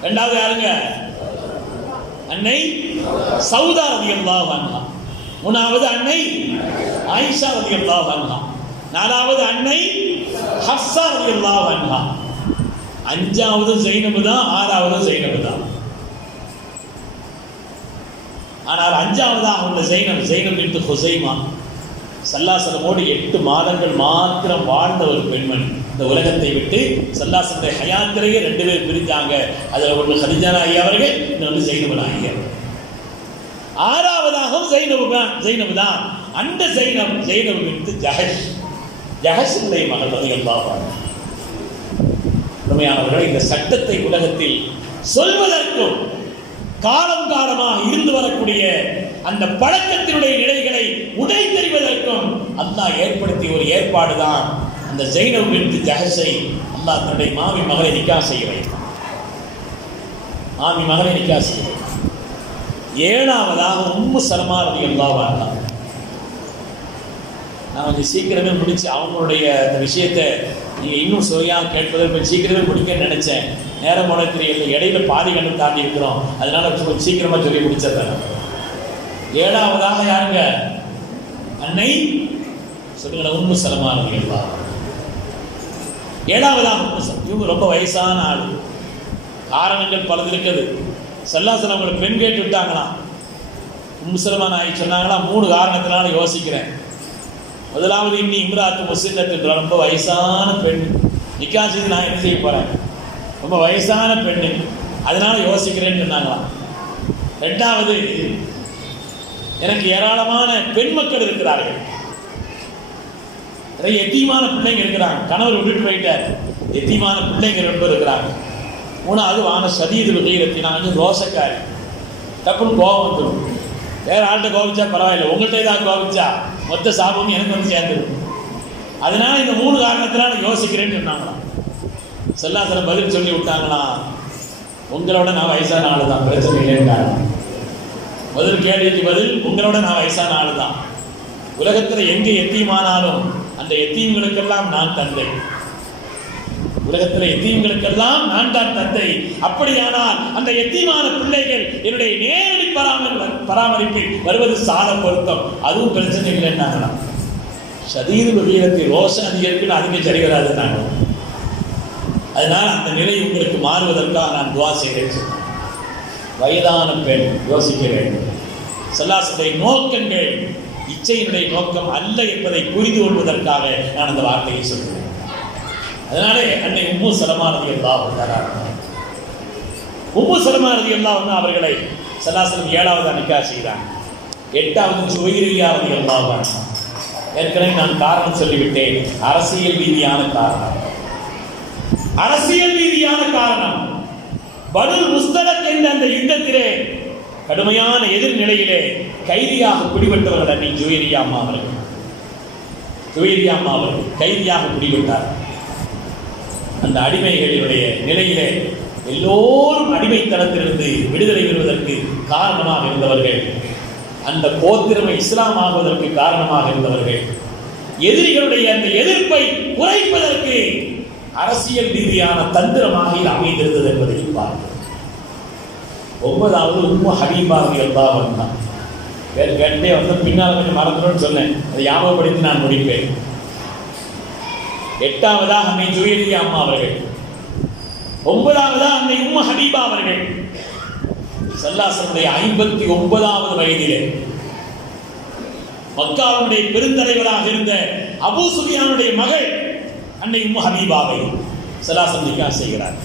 இரண்டாவது யாருங்க? அன்னை சௌதா ரலியல்லாஹு அன்ஹா. மூணாவது அன்னை ஆயிஷா ரலியல்லாஹு அன்ஹா. நாலாவது அன்னை ஹஃப்ஸா ரலியல்லாஹு அன்ஹா. அஞ்சாவது ஸைனப் தான், ஆறாவது ஸைனப் தான். ஆனால் அஞ்சாவதாக உள்ள ஸைனப் பின்த் ஹுஸைமா ஸல்லல்லாஹு அலைஹி வஸல்லமோடு 8 மாதங்கள் மாத்திரம் வாழ்ந்த ஒரு பெண்மணி. இந்த உலகத்தை விட்டு ஸல்லல்லாஹு அலைஹி வஸல்லம் ஹயாத்திலேயே 2 பேர் பிரிஞ்சாங்க. அதில் ஒன்று ஹதீஜா நாயகி அவர்கள், இன்னொன்று ஸைனப் நாயகி அவர்கள். ஆறாவதாகவும் ஸைனப் தான். அந்த ஸைனப் பின்த் ஜஹஷுடைய மகள் ரலியல்லாஹு அன்ஹா. உண்மையானவர்கள், இந்த சட்டத்தை உலகத்தில் சொல்வதற்கும் காலம் காலமாக இருந்து வரக்கூடிய அந்த பழக்கத்தினுடைய நிலைகளை உடைத்தெறிவதற்கும் அல்லாஹ் ஏற்படுத்திய ஒரு ஏற்பாடுதான் அந்த ஸைனப் பின்த் ஜஹஷை அல்லாஹ் தன்னுடைய மாமி மகளை நிக்கா செய்ய வைத்தார். மாமி மகளை நிக்கா செய்ய வைத்தார். ஏழாவதாக உம்மு சலமா ரலியல்லாஹு அன்ஹா. நான் கொஞ்சம் சீக்கிரமே முடிச்சு அவங்களுடைய அந்த விஷயத்தை நீங்கள் இன்னும் சுவையாக கேட்பதற்கு சீக்கிரமே முடிக்க நினைச்சேன். நேரம் போன தெரியல, இடையில பாதி கண்டம் தாண்டி இருக்கிறோம். அதனால கொஞ்சம் சீக்கிரமாக சொல்லி முடிச்சிடுறேன். ஏழாவதாக யாருங்க? அன்னை சொல்லுங்க, உம்மு சலமா ரலியல்லாஹு அன்ஹா. ஏழாவதாக உம்மு சலமா. இவங்க ரொம்ப வயசான ஆள். காரணங்கள் பலது இருக்குது. ஸல்லல்லாஹு அலைஹி வஸல்லம் அவங்களை பெண் கேட்டு விட்டாங்களாம். உம்மு சலமா நாயகி சொன்னாங்களா, 3 காரணத்தினால யோசிக்கிறேன். முதலாவது, இன்னி இம்ராத்து முஸ்லிமத், ரொம்ப வயசான பெண், நிக்கா செய்து நான் என்ன செய்ய போறேன், ரொம்ப வயசான பெண்ணு, அதனால யோசிக்கிறேன்னு சொன்னாங்களாம். 2வது, எனக்கு ஏராளமான பெண் மக்கள் இருக்கிறார்கள், நிறைய எத்தீமான பிள்ளைங்க இருக்கிறாங்க, கணவர் விட்டுட்டு போயிட்டார், எத்தீமான பிள்ளைங்க 2 இருக்கிறாங்க. 3வது, வான சதீதுல் கீரத்தி, நான் வந்து ரோசக்காரி, டப்புன்னு கோபம் வந்துடும். வேற ஆள்கிட்ட கோபிச்சா பரவாயில்ல, உங்கள்கிட்ட ஏதாவது கோபிச்சா மொத்த சாபமும் எனக்கு வந்து சேர்ந்துடும். அதனால இந்த 3 காரணத்தினால யோசிக்கிறேன்னு சொன்னாங்களாம். ஸல்லல்லாஹு அலைஹி வஸல்லம் பதில் சொல்லி விட்டாங்களாம், உங்களோட நான் வயசான ஆளு தான், பிரச்சனை இல்லைன்றாங்க. முதல் கேள்விக்கு பதில், உங்களோட நான் வயசான ஆளு தான். உலகத்தில் எங்கே எத்தீமானாலும் அந்த எத்தீம்களுக்கெல்லாம் நான் தந்தை. உலகத்தில் எத்தீம்களுக்கெல்லாம் நான் தான் தந்தை. அப்படியானால் அந்த எத்தீமான பிள்ளைகள் என்னுடைய நேரடி பராமரிப்பில் வருவது சால பொருத்தம், அதுவும் பிரச்சனை இல்லைன்னாங்களாம். ஷதீதுல் கீரத்தி, ரோஷம் அதிகரிக்குன்னு அதுக்கு சரி வராதுன்னாங்க. அதனால அந்த நிலை உங்களுக்கு மாறுவதற்காக நான் துவா செய்கிறேன் சொன்னேன். வயதான பெண் யோசிக்க வேண்டும். ஸல்லல்லாஹு அலைஹி வஸல்லம் நோக்கங்கள் இச்சையினுடைய நோக்கம் அல்ல என்பதை புரிந்து கொள்வதற்காக நான் அந்த வார்த்தையை சொல்கிறேன். அதனாலே அன்னை உம்மு சலமா ரலியல்லாஹு அன்ஹா, உம்மு சலமா ரலியல்லாஹு அன்ஹா அவர்களை ஸல்லல்லாஹு அலைஹி வஸல்லம் 7வது நிக்கா செய்தாங்க. 8வது ஜுவைரிய்யா ரலியல்லாஹு அன்ஹா. ஏற்கனவே நான் காரணம் சொல்லிவிட்டேன், அரசியல் ரீதியான காரணம். அரசியல் ரீதியான காரணம், பனுல் முஸ்தலக் என்ற அந்த யுத்தத்திலே கடுமையான எதிர்நிலையிலே கைதியாக பிடிபட்டவர்கள் அன்னை ஜுவைரிய்யா அம்மா அவர்கள். ஜுவைரிய்யா அம்மா அவர்கள் கைதியாக பிடிபட்டார். அந்த அடிமைகளுடைய நிலையிலே எல்லோரும் அடிமைத்தனத்திலிருந்து விடுதலை பெறுவதற்கு காரணமாக இருந்தவர்கள், அந்த கோத்திரமை இஸ்லாம் ஆகுவதற்கு காரணமாக இருந்தவர்கள், எதிரிகளுடைய அந்த எதிர்ப்பை குறைப்பதற்கு அரசியல் ரீதியான தந்திரமாக இது அமைந்திருந்தது என்பதை பார்க்கிறோம். 9வது உம்மு ஹபீபா ரலியல்லாஹு அன்ஹா. கேட்டே வந்து பின்னால் கொஞ்சம் மறந்துடும் சொன்னேன், அதை ஞாபகப்படுத்தி நான் முடிப்பேன். 8வதாக அன்னை ஜுவைரியா அம்மா அவர்கள், 9வதாக அன்னை உம்மு ஹபீபா அவர்கள். ஸல்லல்லாஹு 59வது வயதிலே மக்காவுடைய பெருந்தலைவராக இருந்த அபூ சுஃபியானுடைய மகள் அன்னை உம்மு ஹபீபாவை ஸல்லல்லாஹு நிக்காஹ் செய்கிறார்.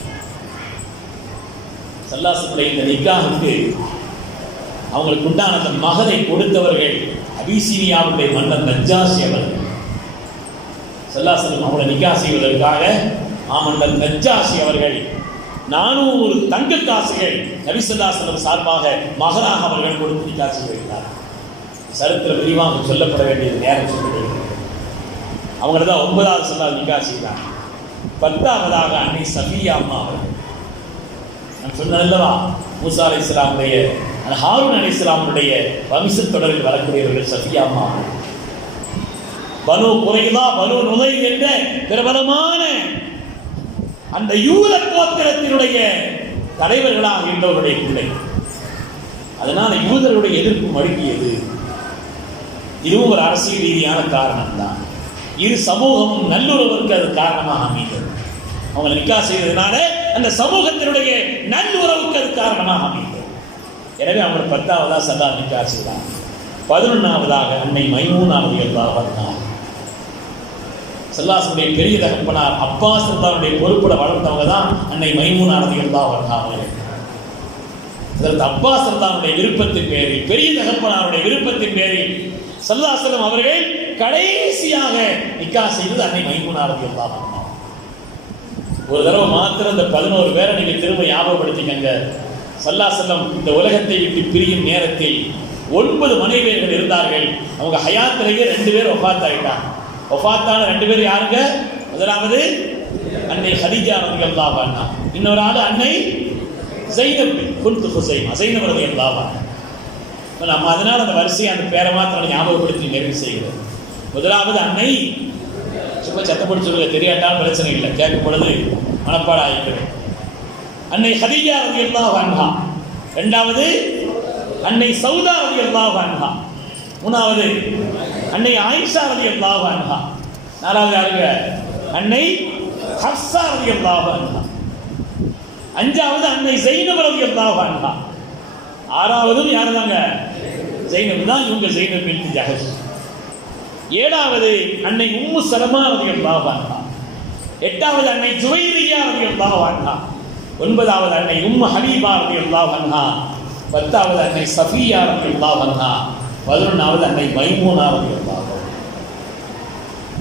ஸல்லல்லாஹு இந்த நிக்காஹுக்கு அவங்களுக்கு உண்டான அந்த மகனை கொடுத்தவர்கள் அபிசீனியாவுடைய மன்னர் நஜ்ஜாஷி அவர்கள். ஸல்லல்லாஹு அவங்களை நிக்காஹ் செய்வதற்காக மாமன்னர் நஜ்ஜாஷி அவர்கள் 400 தங்க காசுகள் நபி ஸல்லல்லாஹு அலைஹி வஸல்லம் சார்பாக மகராக அவர்கள் கொடுத்து நிக்காஹ் செய்து வைத்தார். சரித்திர விரிவாக சொல்லப்பட வேண்டியது நேரம் சொல்லப்படுகிறது. அவங்கள தான் 9வது ஸல்லல்லாஹு நிக்காஹ் செய்தார். 10வதாக அன்னை சஃபியா அம்மா அவர்கள். நான் சொன்னதல்லவா, மூசா அலைஹிஸ்ஸலாமுடைய ஹாரூன் அலைஹிஸ்ஸலாமுடைய வம்சத் தொடரில் வரக்கூடியவர்கள் சஃபியா அம்மா. பனு குறைலா, பனு நுதைர் என்ற பிரபலமான அந்த யூத கோத்திரத்தினுடைய தலைவர்களாக இருந்தவருடைய பிள்ளை. அதனால யூதர்களுடைய எதிர்ப்பு மழுங்கியது. இதுவும் ஒரு அரசியல் ரீதியான காரணம் தான். இரு சமூகமும் நல்லுறவுக்கு அது காரணமாக அமைந்தது. அவங்களை நிக்காஹ் செய்ததுனால அந்த சமூகத்தினுடைய நல்லுறவுக்கு அது காரணமாக அமைந்தது. எனவே அவங்க 10வதா ஸல்லல்லாஹு நிக்காஹ் செய்தார். 11வதாக அன்னை மைமூனா ரலியல்லாஹு அன்ஹா. ஸல்லல்லாஹு பெரிய தகப்பனார் அப்பாஸ் ரலியல்லாஹுடைய பொறுப்புல வளர்ந்தவங்க தான் அன்னை மைமூனா ரலியல்லாஹு அன்ஹா அவர்கள். அதற்கு அப்பாஸ் ரலியல்லாஹுடைய விருப்பத்தின் பேரில், பெரிய தகப்பனாருடைய விருப்பத்தின் பேரில் ஸல்லல்லாஹு அலைஹி வஸல்லம் அவர்கள் கடைசியாக நிக்காஹ் செய்தது அன்னை மைமூனா ரலியல்லாஹு அன்ஹா. ஒரு தடவை மாத்திரம் இந்த 11 பேரை நீங்க திரும்ப ஞாபகப்படுத்திக்கங்க. ஸல்லல்லாஹு அலைஹி வஸல்லம் இந்த உலகத்தை விட்டு பிரியும் நேரத்தில் 9 மனைவியர்கள் இருந்தார்கள். அவங்க ஹயாத்திலேயே 2 பேர் வஃபாத் ஆயிட்டாங்க. வஃபாத்தான 2 பேர் யாருங்க? முதலாவது அன்னை ஹதீஜா ரலியல்லாஹு அன்ஹா, இன்னொரு ஆளு அன்னை ஸைனப் குன்து ஹுஸைமா, ஸைனப் ரலியல்லாஹு அன்ஹா. நம்ம அதனால அந்த வரிசையை அந்த பேரை மாத்திரம் ஞாபகப்படுத்தி நிறைவு செய்கிறோம். முதலாவது அன்னை, சும்மா சத்தப்பட்டு சொல்லுங்க, தெரியாட்டாலும் பிரச்சனை இல்லை, கேட்கும் பொழுது மனப்பாட ஆகிக்கிறேன். அன்னை ஹதீஜா ரலியல்லாஹு அன்ஹா. 2வது அன்னை சௌதா ரலியல்லாஹு அன்ஹா. 3வது அன்னை ஆயிஷா ரலியல்லாஹு அன்ஹா. 4வது யாருங்க? அன்னை ஹஃப்ஸா ரலியல்லாஹு அன்ஹா. 5வது அன்னை ஸைனப் ரலியல்லாஹு அன்ஹா. 6வதும் யாருதாங்க? ஸைனப் தான். இவங்க ஸைனப் பின்த் ஜஹஷ். 7வது அன்னை உம்மு சலமா ரலியல்லாஹு அன்ஹா. 8வது அன்னை ஜுவைரியா ரலியல்லாஹு அன்ஹா. 9வது அன்னை உம்மு ஹபீபா ரலியல்லாஹு அன்ஹா. 10வது அன்னை சஃபியா ரலியல்லாஹு அன்ஹா. 11வது அன்னை மைமூனா ரலியல்லாஹு அன்ஹா.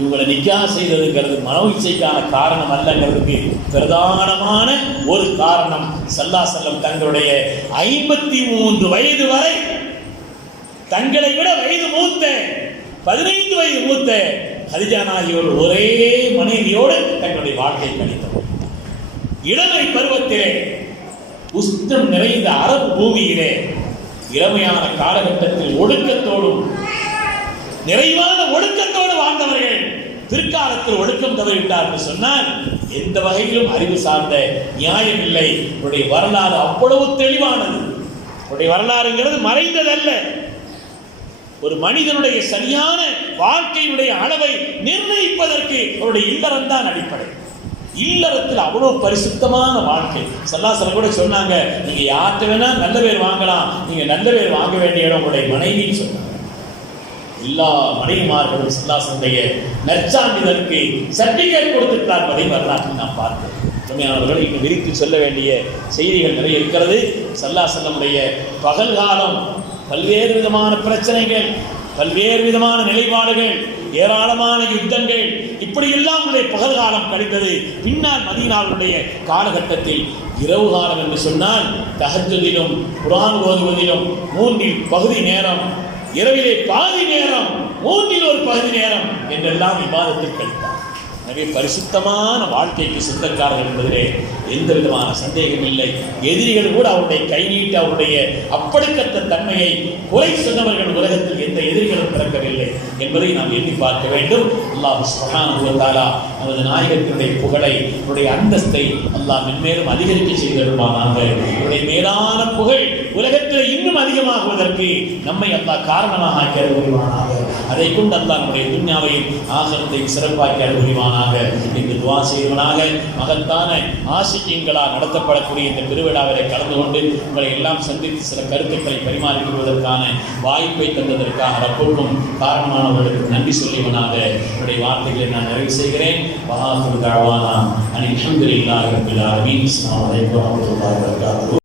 இவங்களை நிக்காஹ் செய்ததுங்கிறது மனோயிச்சைக்கான காரணம் அல்லங்கிறதுக்கு பிரதானமான ஒரு காரணம் ஸல்லல்லாஹு அலைஹி வஸல்லம் தங்களுடைய 53 வயது வரை தங்களை விட வயது மூத்த 15 வயது மூத்த ஹதீஜா நாயகியோடு ஒரே மனைவியோடு தங்களுடைய வாழ்க்கை கழித்தவர். இளமை பருவத்திலே உஷ்ணம் நிறைந்த அரபு பூமியிலே இளமையான காலகட்டத்தில் ஒடுக்கத்தோடும் நிறைவான ஒடுக்கத்தோடு வாழ்ந்தவர்கள் பிற்காலத்தில் ஒடுக்கம் தவறிவிட்டார் என்று சொன்னால் எந்த வகையிலும் அறிவு சார்ந்த நியாயம் இல்லை. அவருடைய வரலாறு அவ்வளவு தெளிவானது. அவருடைய வரலாறுங்கிறது மறைந்ததல்ல. ஒரு மனிதனுடைய சரியான வாழ்க்கையுடைய அளவை நிர்ணயிப்பதற்கு அவருடைய இல்லறம் தான் அடிப்படை. இல்லறத்தில் அவ்வளவு பரிசுத்தமான வாழ்க்கை. ஸல்லல்லாஹு அலைஹி வஸல்லம் கூட சொன்னாங்க, நீங்க யார்கிட்ட வேணா நல்ல பேர் வாங்கலாம், நீங்க நல்ல பேர் வாங்க வேண்டிய இடம் உங்களுடைய மனைவின்னு சொன்னாங்க. எல்லா மனைவிமார்களும் ஸல்லல்லாஹு அலைஹி வஸல்லம் நற்சான்றிதழுக்கு சர்டிபிகேட் கொடுத்திருக்கிறார் என்பதை வரலாற்றில் நாம் பார்க்கிறோம். உண்மையானவர்கள் இங்கு விரித்து சொல்ல வேண்டிய செய்திகள் நிறைய இருக்கிறது. ஸல்லல்லாஹு அலைஹி வஸல்லம் பகல் காலம் பல்வேறு விதமான பிரச்சனைகள், பல்வேறு விதமான நிலைப்பாடுகள், ஏராளமான யுத்தங்கள், இப்படி எல்லாம் பகல் காலம் கழித்தது. பின்னால் மதீனாவுடைய காலகட்டத்தில் இரவு காலம் என்று சொன்னால் தஹஜ்ஜுதிலும் குர்ஆன் ஓதுவதிலும் 3 பகுதி நேரம், இரவிலே பாதி நேரம், 3 ஒரு பகுதி நேரம் என்றெல்லாம் இபாதத்தில் கழித்தார். எனவே பரிசுத்தமான வாழ்க்கைக்கு சொந்தக்காரர்கள் என்பதிலே எந்த விதமான சந்தேகம் இல்லை. எதிரிகள் கூட அவருடைய கை நீட்டி அவருடைய அப்படிப்பட்ட தன்மையை குறை சொன்னவர்கள் உலகத்தில் எந்த எதிரிகளும் பிறக்கவில்லை என்பதை நாம் எண்ணி பார்க்க வேண்டும். அல்லாஹ் சுப்ஹானஹு வ தஆலா நமது நாயகத்தினுடைய புகழை, அவருடைய அந்தஸ்தை அல்லாஹ் மென்மேலும் அதிகரிக்க செய்திருப்பானாக. அவருடைய மேலான புகழ் உலகத்தில் இன்னும் அதிகமாகுவதற்கு நம்மை அல்லாஹ் காரணமாக ஆக்கி அருள்வானாக. அதை கொண்டு அல்லாஹ் நம்முடைய துன்யாவையும் ஆகிரத்தையும் சிறப்பாக்கி அருள்வானாக என்று துஆ செய்வனாக. மகத்தான ஆசிக்கியங்களால் நடத்தப்படக்கூடிய இந்த பெருவிழாவிலே கலந்து கொண்டு உங்களை எல்லாம் சந்தித்து சில கருத்துக்களை பரிமாறிக் கொள்வதற்கான வாய்ப்பை தந்ததற்காக ரப்புக்கும் காரணமானவர்களுக்கு நன்றி சொல்லியவனாக என்னுடைய வார்த்தைகளை நான் நிறைவு செய்கிறேன். வஆஹிரு தஅவானா அனில் ஹம்துலில்லாஹி ரப்பில் ஆலமீன். அஸ்ஸலாமு அலைக்கும் வரஹ்மத்துல்லாஹி வபரகாத்துஹு.